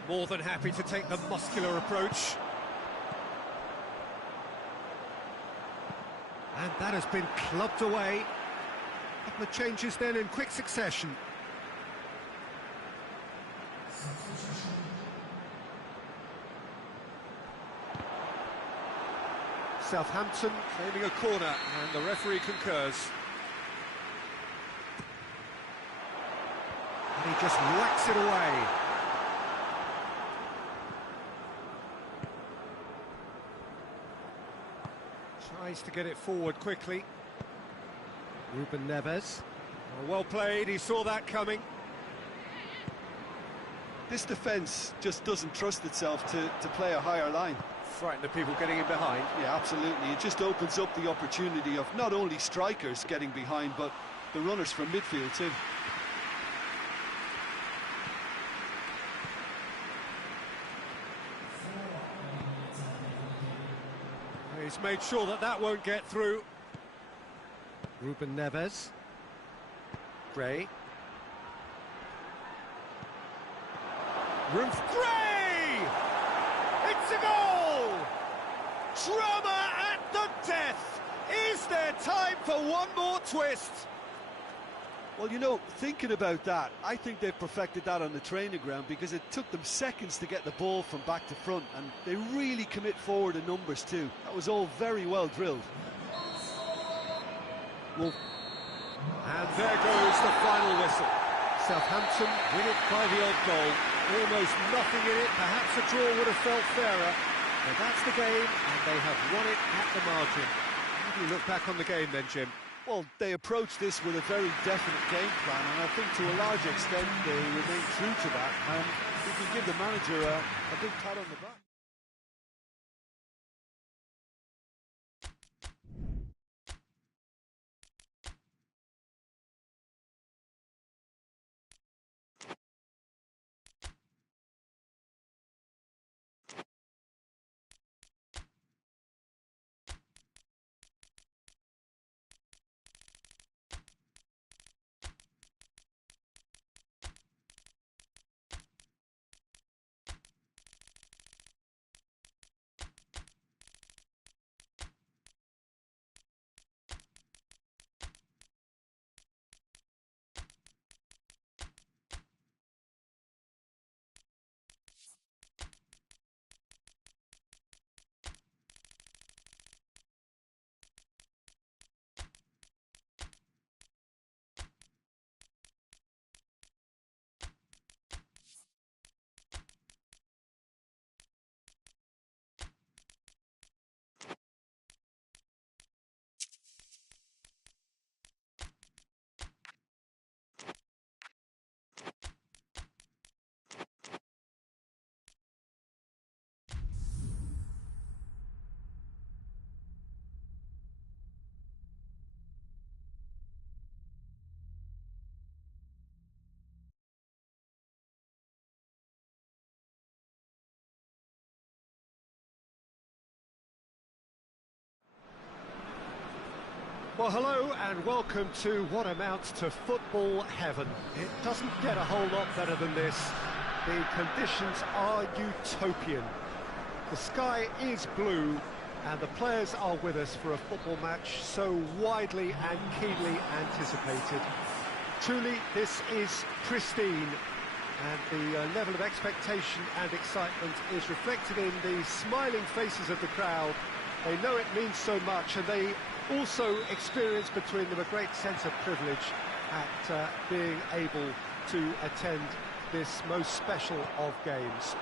More than happy to take the muscular approach. And that has been clubbed away. A couple of changes then in quick succession. Southampton claiming a corner, and the referee concurs. And he just whacks it away. Tries to get it forward quickly. Ruben Neves. Oh, well played, he saw that coming. This defence just doesn't trust itself to play a higher line. Frighten the people getting in behind. Yeah, absolutely. It just opens up the opportunity of not only strikers getting behind, but the runners from midfield too. He's made sure that won't get through. Ruben Neves. Gray. Room for Gray! It's a goal! Drama at the death! Is there time for one more twist? Well, you know, thinking about that, I think they've perfected that on the training ground because it took them seconds to get the ball from back to front, and they really commit forward in numbers too. That was all very well drilled. Well, and there goes the final whistle. Southampton win it by the odd goal. Almost nothing in it. Perhaps a draw would have felt fairer. But that's the game, and they have won it at the margin. How do you look back on the game then, Jim? Well, they approached this with a very definite game plan, and I think to a large extent they remain true to that, and we can give the manager a big pat on the back. Well, hello and welcome to what amounts to football heaven. It doesn't get a whole lot better than this. The conditions are utopian. The sky is blue and the players are with us for a football match so widely and keenly anticipated. Truly, this is pristine, and the level of expectation and excitement is reflected in the smiling faces of the crowd. They know it means so much, and they also experience between them a great sense of privilege at being able to attend this most special of games.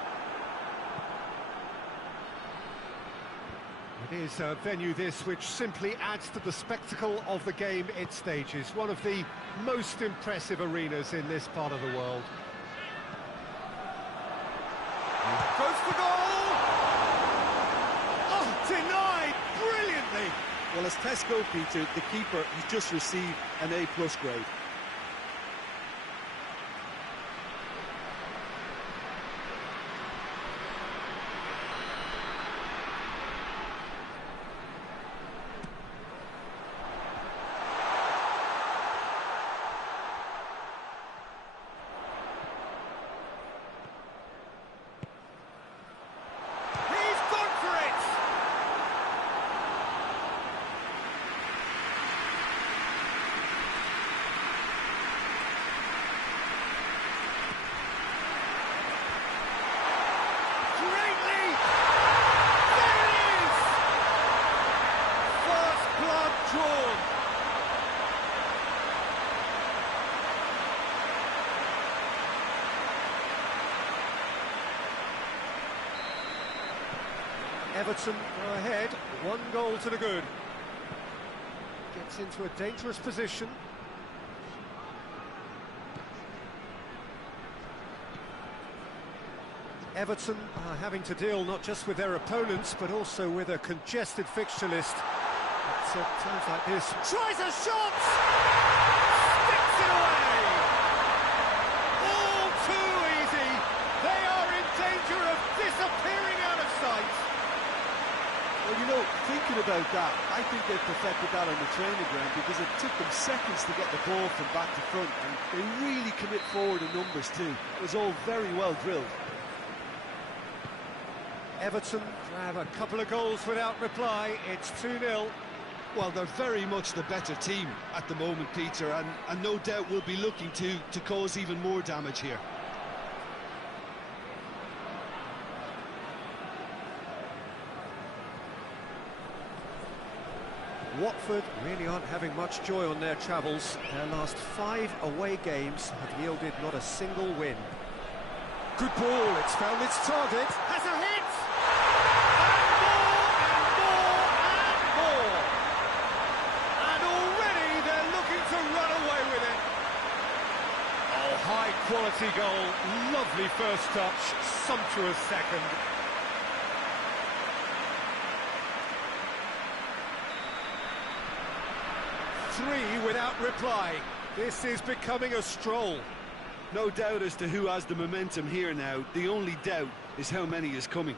It is a venue this which simply adds to the spectacle of the game it stages, one of the most impressive arenas in this part of the world. Goes for goal! Oh, denied brilliantly! Well, as tests go, Peter, the keeper has just received an A+ grade. Everton go ahead, 1 goal to the good. Gets into a dangerous position. Everton are having to deal not just with their opponents, but also with a congested fixture list. At times like this, tries a shot! Sticks it away! All too easy! They are in danger of disappearing out of sight! Well, you know, thinking about that, I think they've perfected that on the training ground because it took them seconds to get the ball from back to front, and they really commit forward in numbers too. It was all very well drilled. Everton have a couple of goals without reply. It's 2-0. Well, they're very much the better team at the moment, Peter, and no doubt will be looking to cause even more damage here. Watford really aren't having much joy on their travels. Their last 5 away games have yielded not a single win. Good ball, it's found its target. Has a hit! And more! And already they're looking to run away with it. Oh, high quality goal. Lovely first touch, sumptuous second. Three without reply. This is becoming a stroll. No doubt as to who has the momentum here now. The only doubt is how many is coming.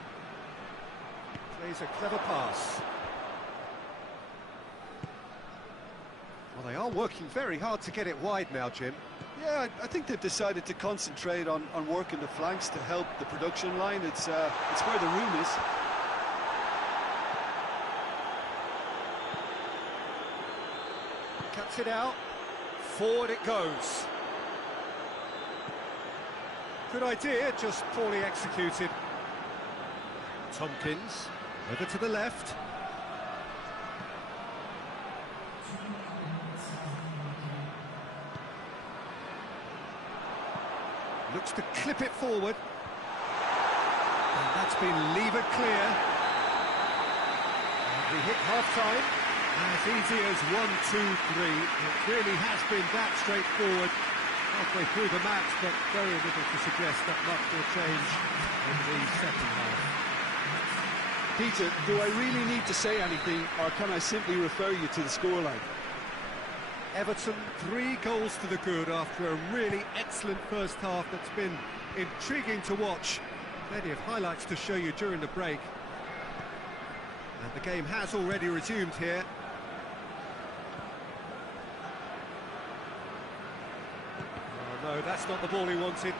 Plays a clever pass. Well, they are working very hard to get it wide now, Jim. Yeah, I think they've decided to concentrate on working the flanks to help the production line. It's where the room is. Cuts it out, forward it goes. Good idea, just poorly executed. Tompkins, over to the left. Looks to clip it forward. And that's been levered clear. And we hit half-time. As easy as 1, 2, 3. It really has been that straightforward halfway through the match, but very little to suggest that much will change in the second half. Peter, do I really need to say anything, or can I simply refer you to the scoreline? Everton 3 goals to the good after a really excellent first half that's been intriguing to watch. Plenty of highlights to show you during the break. And the game has already resumed here. No, that's not the ball he wanted.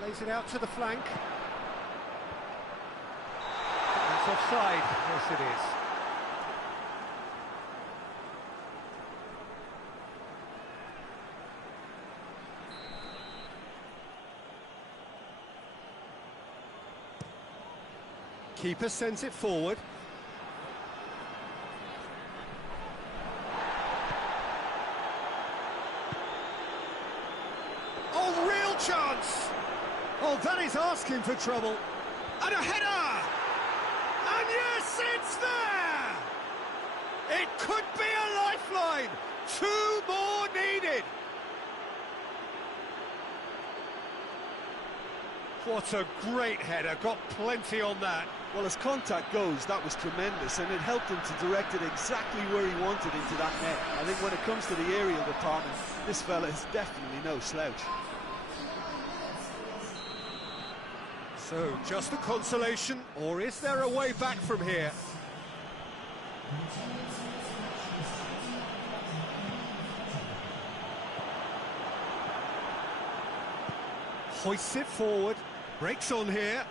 Plays it out to the flank. It's offside. Yes, it is. Keeper sends it forward. Oh, real chance! Oh, that is asking for trouble. And a header! And yes, it's there! It could be a lifeline! 2 more needed! What a great header, got plenty on that. Well, as contact goes, that was tremendous, and it helped him to direct it exactly where he wanted into that net. I think when it comes to the aerial department, this fella is definitely no slouch. So, just a consolation, or is there a way back from here? Hoists it forward, breaks on here.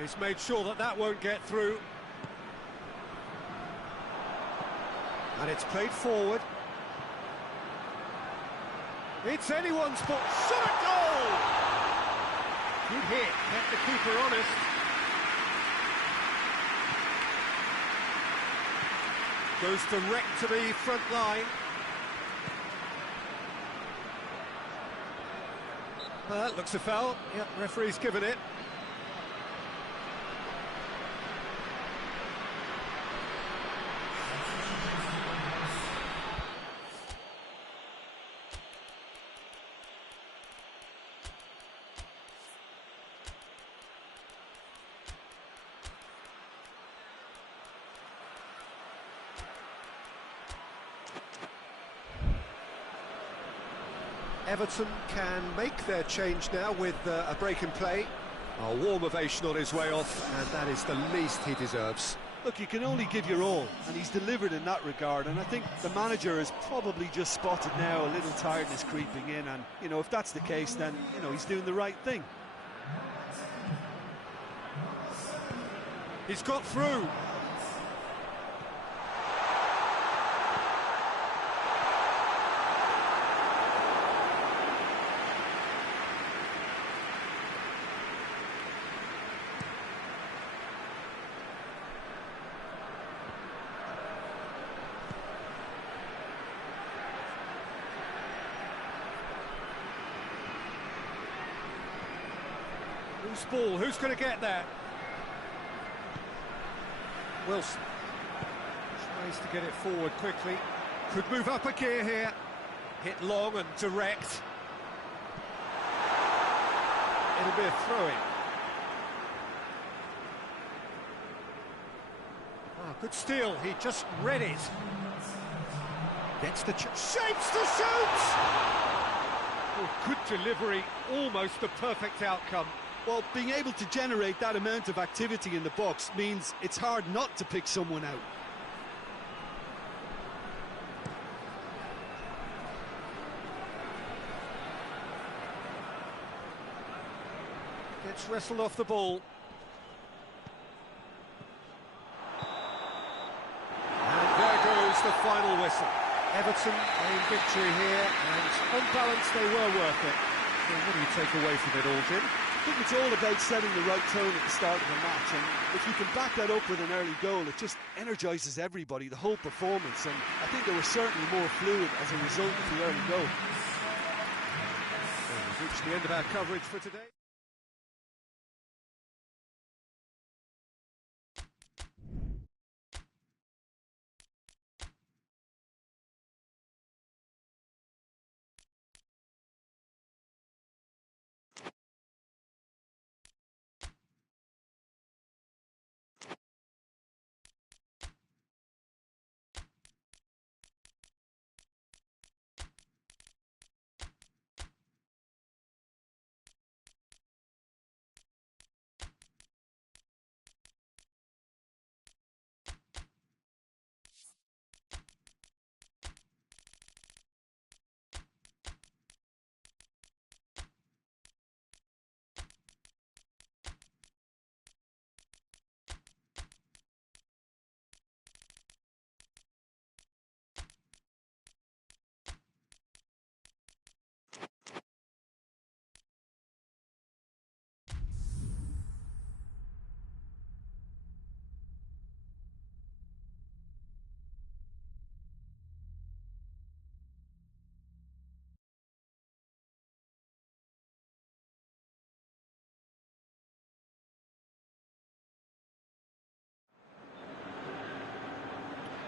He's made sure that that won't get through. And it's played forward. It's anyone's ball. Shot! Goal! Good hit, kept the keeper honest. Goes direct to the front line. That looks a foul. Yep, referee's given it. Everton can make their change now with a break in play. A warm ovation on his way off, and that is the least he deserves. Look, you can only give your all, and he's delivered in that regard, and I think the manager has probably just spotted now a little tiredness creeping in, and, you know, if that's the case, then, you know, he's doing the right thing. He's got through. Loose ball, who's going to get there? Wilson tries to get it forward quickly. Could move up a gear here. Hit long and direct. It'll be a throw-in. Ah, good steal, he just read it. Gets the shapes to shoot! Oh, good delivery, almost the perfect outcome. Well, being able to generate that amount of activity in the box means it's hard not to pick someone out. Gets wrestled off the ball. And there goes the final whistle. Everton in victory here, and on balance they were worth it. So what do you take away from it all, Jim? I think it's all about setting the right tone at the start of a match, and if you can back that up with an early goal, it just energises everybody, the whole performance, and I think they were certainly more fluid as a result of the early goal. Well, we've reached the end of our coverage for today.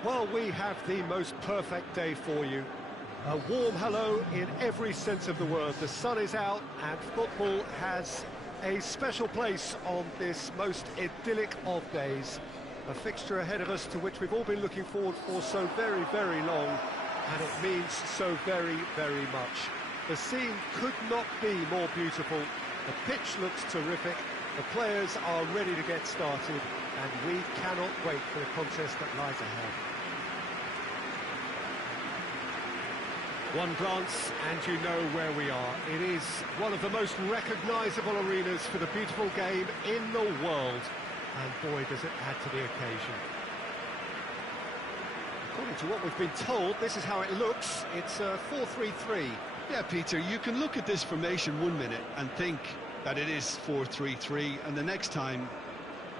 Well, we have the most perfect day for you. A warm hello in every sense of the word. The sun is out and football has a special place on this most idyllic of days. A fixture ahead of us to which we've all been looking forward for so very, very long, and it means so very, very much. The scene could not be more beautiful. The pitch looks terrific. The players are ready to get started, and we cannot wait for the contest that lies ahead. One glance and you know where we are. It is one of the most recognisable arenas for the beautiful game in the world. And boy, does it add to the occasion. According to what we've been told, this is how it looks. It's a 4-3-3. Yeah, Peter, you can look at this formation 1 minute and think that it is 4-3-3, and the next time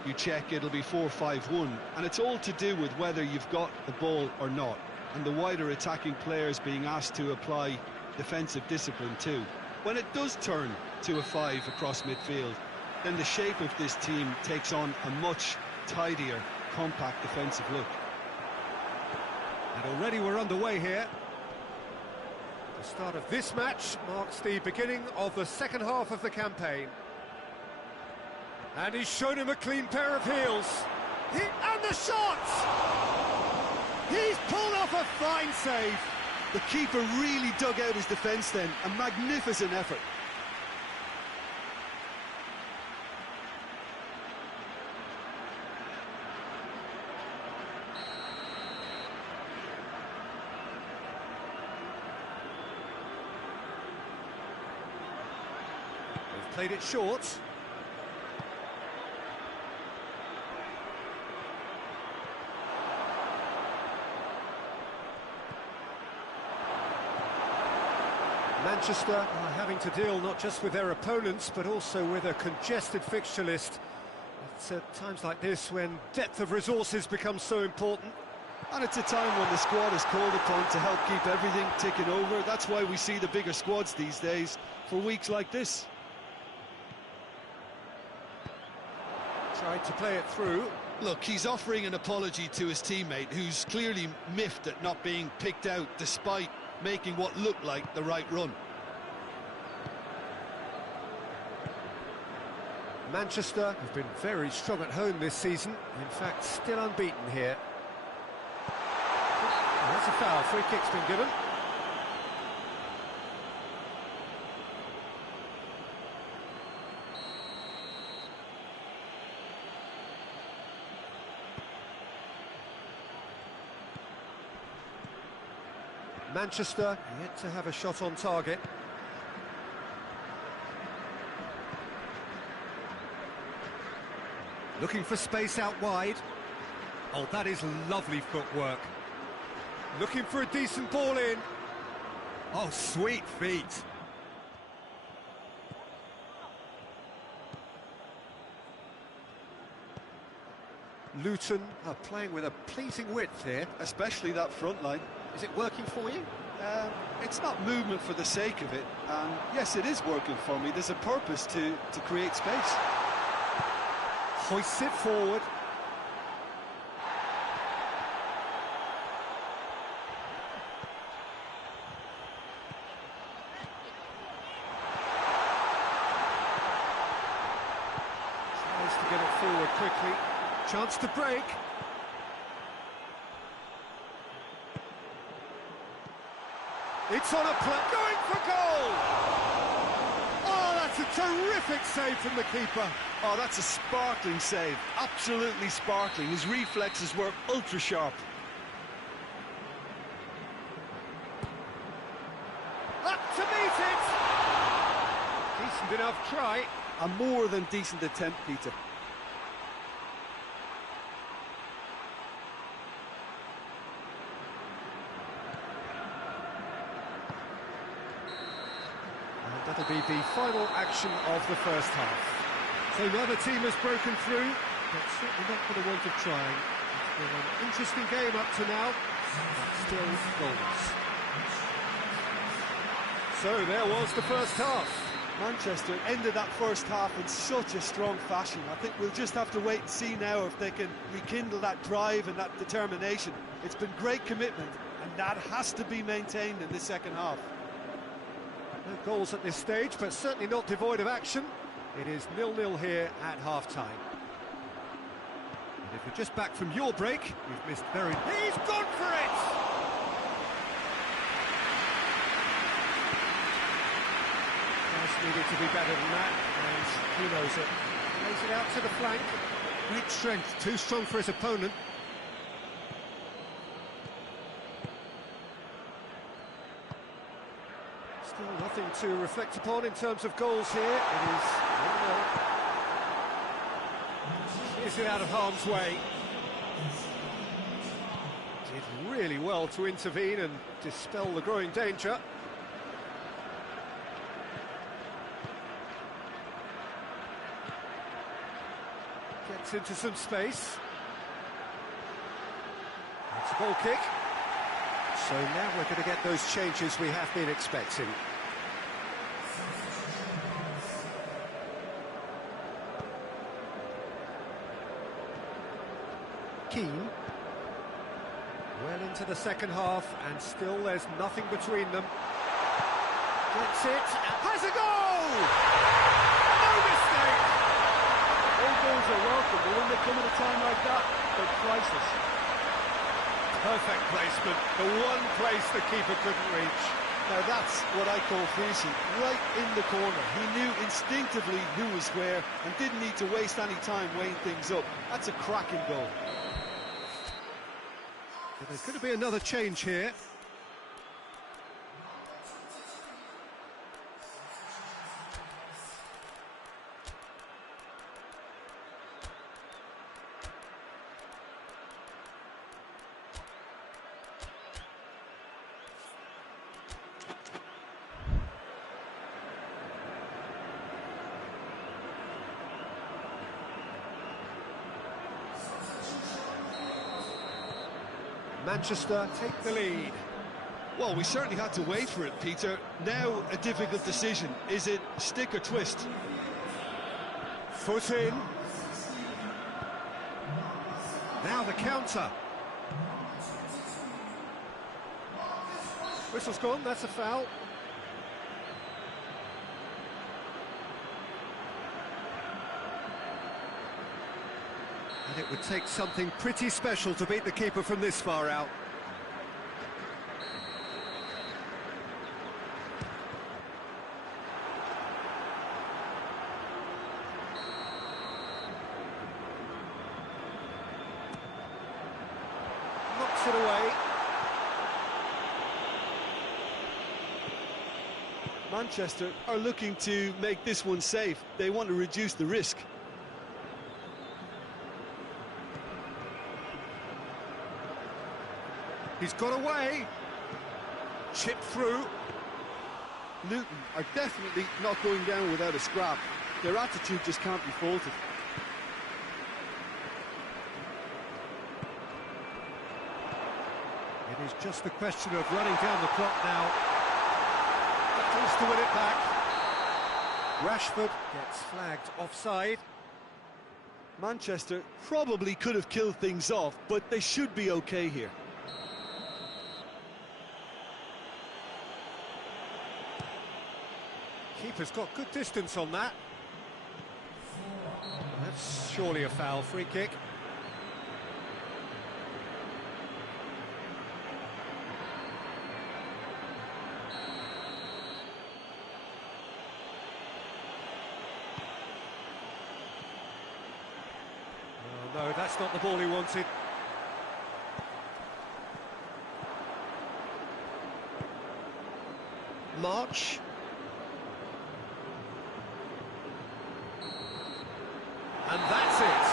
you check, it'll be 4-5-1. And it's all to do with whether you've got the ball or not, and the wider attacking players being asked to apply defensive discipline too. When it does turn to a 5 across midfield, then the shape of this team takes on a much tidier, compact defensive look. And already we're underway here. The start of this match marks the beginning of the second half of the campaign. And he's shown him a clean pair of heels. And the shot! He's pulled off a fine save. The keeper really dug out his defence then. A magnificent effort. They've played it short. Manchester are having to deal not just with their opponents, but also with a congested fixture list. It's at times like this when depth of resources becomes so important. And it's a time when the squad is called upon to help keep everything ticking over. That's why we see the bigger squads these days for weeks like this. Tried to play it through. Look, he's offering an apology to his teammate, who's clearly miffed at not being picked out despite making what looked like the right run. Manchester have been very strong at home this season, in fact still unbeaten here. Oh, that's a foul, free kick's been given. Manchester yet to have a shot on target. Looking for space out wide. Oh, that is lovely footwork. Looking for a decent ball in. Oh, sweet feet. Luton are playing with a pleasing width here. Especially that front line. Is it working for you? It's not movement for the sake of it, and yes, it is working for me. There's a purpose to create space. Hoists it forward. Tries to get it forward quickly. Chance to break. It's on a play, going for goal! Oh, that's a terrific save from the keeper. Oh, that's a sparkling save, absolutely sparkling. His reflexes were ultra sharp. Up to meet it! Decent enough try. A more than decent attempt, Peter. That'll be the final action of the first half. So neither team has broken through, but certainly not for the want of trying. It's been an interesting game up to now, but still goalless. So there was the first half. Manchester ended that first half in such a strong fashion. I think we'll just have to wait and see now if they can rekindle that drive and that determination. It's been great commitment, and that has to be maintained in the second half. No goals at this stage, but certainly not devoid of action. It is 0-0 here at half-time. And if you're just back from your break, you've missed very... He's gone for it! Just needed to be better than that, and he knows it. Lays it out to the flank. Great strength, too strong for his opponent. Still nothing to reflect upon in terms of goals here. It is 1-0. Is it out of harm's way? Did really well to intervene and dispel the growing danger. Gets into some space. It's a goal kick. So now we're going to get those changes we have been expecting. Keane. Well into the second half, and still there's nothing between them. Gets it, has a goal! No mistake! All goals are welcome, but when they come at a time like that, they're priceless. Perfect placement, the one place the keeper couldn't reach. Now that's what I call finishing, right in the corner. He knew instinctively who was where and didn't need to waste any time weighing things up. That's a cracking goal. But there's going to be another change here. Manchester take the lead. Well, we certainly had to wait for it, Peter. Now a difficult decision. Is it stick or twist? Foot in. Now the counter. Whistle's gone, that's a foul. And it would take something pretty special to beat the keeper from this far out. Knocks it away. Manchester are looking to make this one safe. They want to reduce the risk. He's got away. Chip through. Luton are definitely not going down without a scrap. Their attitude just can't be faulted. It is just a question of running down the clock now. Tries to win it back. Rashford gets flagged offside. Manchester probably could have killed things off, but they should be okay here. Keeper's got good distance on that. That's surely a foul. Free kick. Oh, no, that's not the ball he wanted. March. And that's it.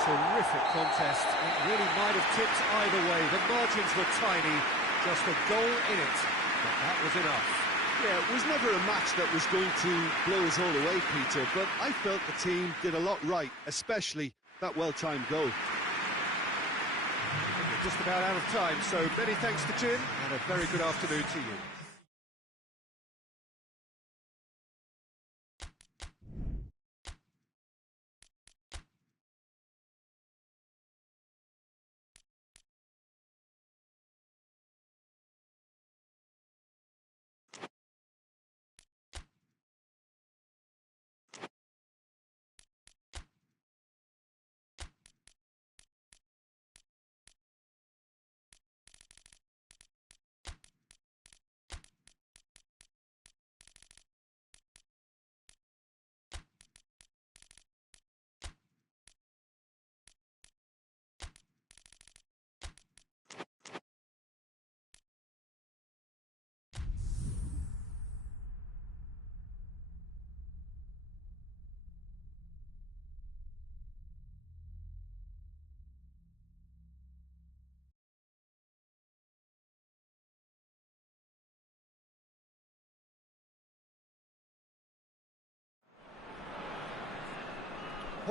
Terrific contest. It really might have tipped either way. The margins were tiny. Just a goal in it. But that was enough. Yeah, it was never a match that was going to blow us all away, Peter, but I felt the team did a lot right, especially that well-timed goal. We're just about out of time, so many thanks to Jim, and a very good afternoon to you.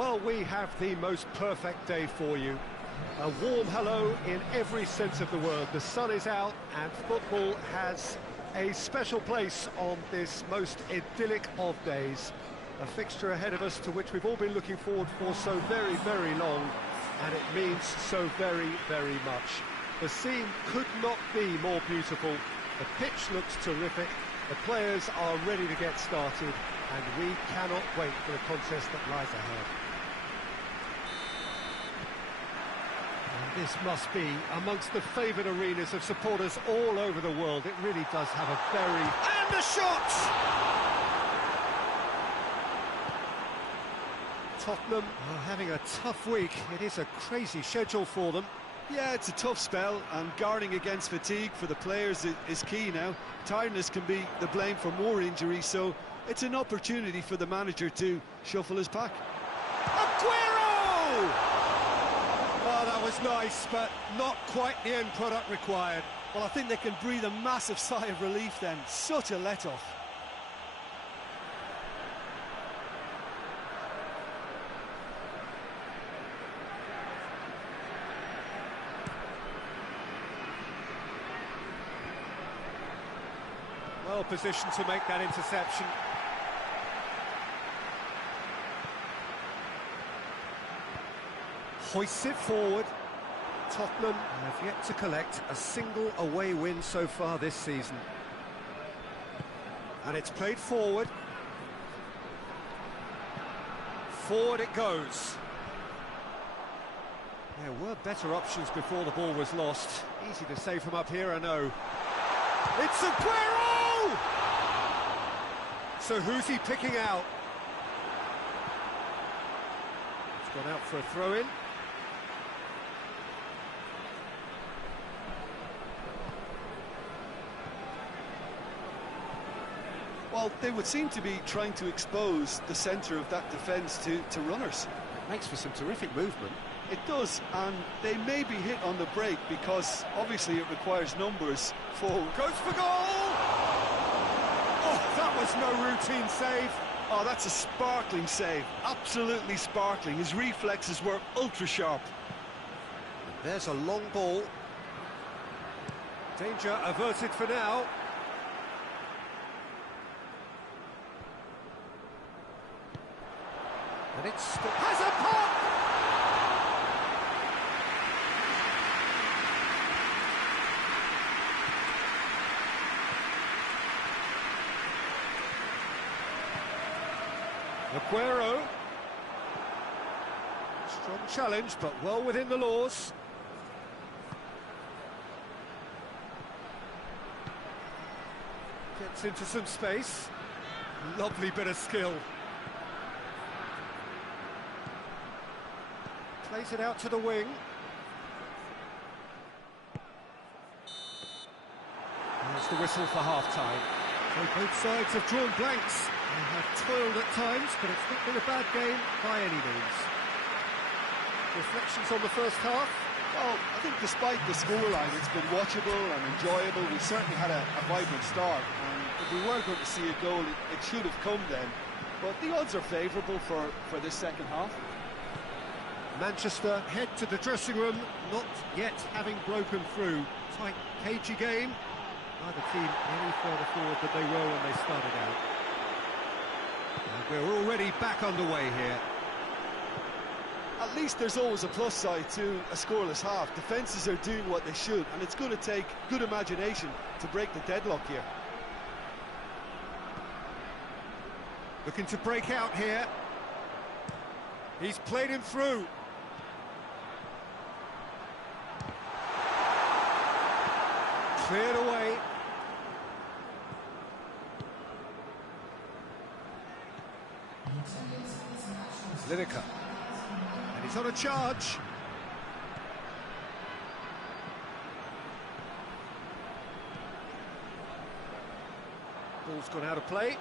Well, we have the most perfect day for you. A warm hello in every sense of the word. The sun is out and football has a special place on this most idyllic of days. A fixture ahead of us to which we've all been looking forward for so very, very long, and it means so very, very much. The scene could not be more beautiful. The pitch looks terrific. The players are ready to get started, and we cannot wait for the contest that lies ahead. And this must be amongst the favoured arenas of supporters all over the world. It really does have a very... And the shot! Tottenham are having a tough week. It is a crazy schedule for them. Yeah, it's a tough spell, and guarding against fatigue for the players is key now. Tiredness can be the blame for more injuries, so it's an opportunity for the manager to shuffle his pack. Aguero! Oh, that was nice, but not quite the end product required. Well, I think they can breathe a massive sigh of relief then. Such a let-off. Well positioned to make that interception. Hoists it forward. Tottenham have yet to collect a single away win so far this season. And it's played forward. Forward it goes. There were better options before the ball was lost. Easy to say from up here, I know. It's Aguero! So who's he picking out? It's gone out for a throw-in. Well, they would seem to be trying to expose the centre of that defence to runners. It makes for some terrific movement. It does, and they may be hit on the break because obviously it requires numbers forward. Goes for goal! Oh, that was no routine save. Oh, that's a sparkling save, absolutely sparkling. His reflexes were ultra sharp. There's a long ball. Danger averted for now. And it has a pop! Aguero. Strong challenge, but well within the laws. Gets into some space. Lovely bit of skill. Plays it out to the wing. There's the whistle for half-time. So both sides have drawn blanks. They have toiled at times, but it's not been a bad game by any means. Reflections on the first half? Well, I think despite the scoreline, it's been watchable and enjoyable. We certainly had a vibrant start, and if we were going to see a goal, it should have come then. But the odds are favourable for this second half. Manchester head to the dressing room, not yet having broken through. Tight, cagey game. Neither team any further forward than they were when they started out. And we're already back underway here. At least there's always a plus side to a scoreless half. Defences are doing what they should, and it's going to take good imagination to break the deadlock here. Looking to break out here. He's played him through. Cleared away. Lineker. And he's on a charge. Ball's gone out of play.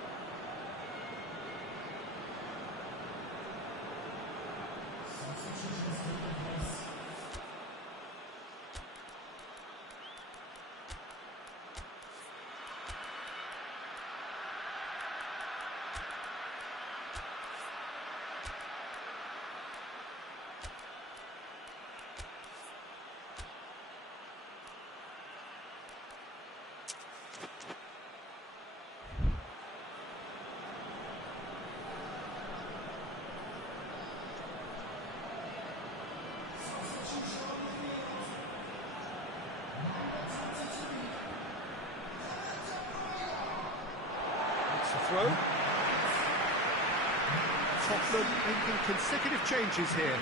throw. Tottenham making consecutive changes here.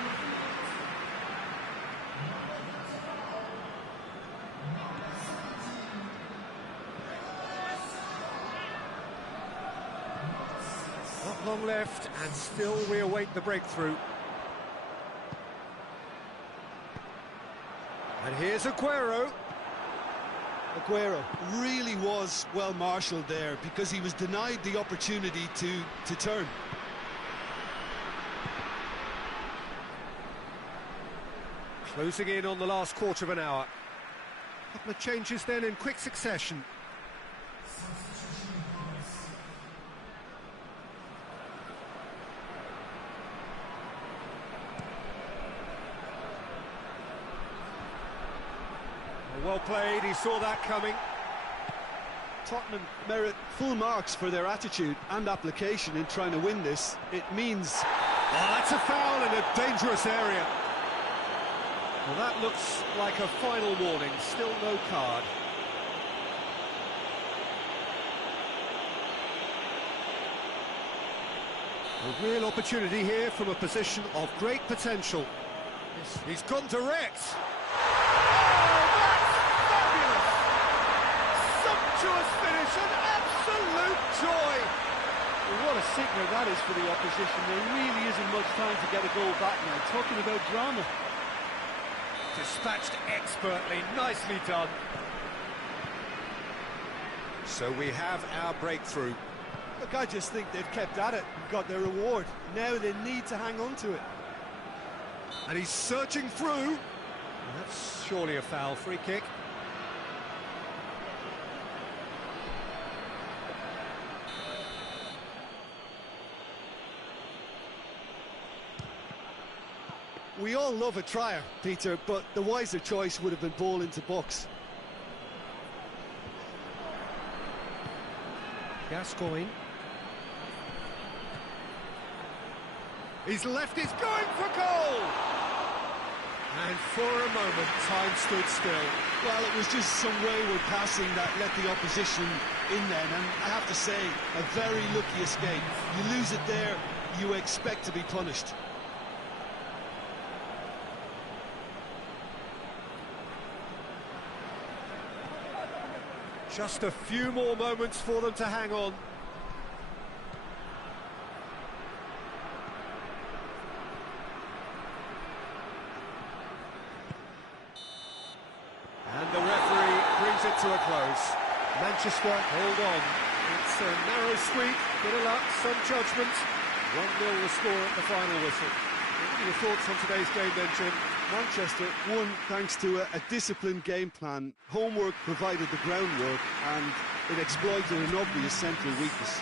Not long left, and still we await the breakthrough. And here's Aguero. Aguero really was well marshalled there because he was denied the opportunity to turn. Closing in on the last quarter of an hour. Couple of changes then in quick succession. Well played, he saw that coming. Tottenham merit full marks for their attitude and application in trying to win this. It means... Oh, that's a foul in a dangerous area. Well, that looks like a final warning, still no card. A real opportunity here from a position of great potential. He's gone direct. Finish, an absolute joy. Well, what a sickener that is for the opposition. There really isn't much time to get a goal back now. Talking about drama. Dispatched expertly, nicely done. So we have our breakthrough. Look, I just think they've kept at it and got their reward. Now they need to hang on to it. And he's searching through. Well, that's surely a foul. Free kick. We all love a trier, Peter, but the wiser choice would have been ball into box. Gascoigne. He's left, he's going for goal! And for a moment, time stood still. Well, it was just some wayward passing that let the opposition in then, and I have to say, a very lucky escape. You lose it there, you expect to be punished. Just a few more moments for them to hang on. And the referee brings it to a close. Manchester hold on. It's a narrow squeak, bit of luck, some judgment. 1-0 the score at the final whistle. What are your thoughts on today's game then, Jim? Manchester won thanks to a disciplined game plan. Homework provided the groundwork and it exploited an obvious central weakness.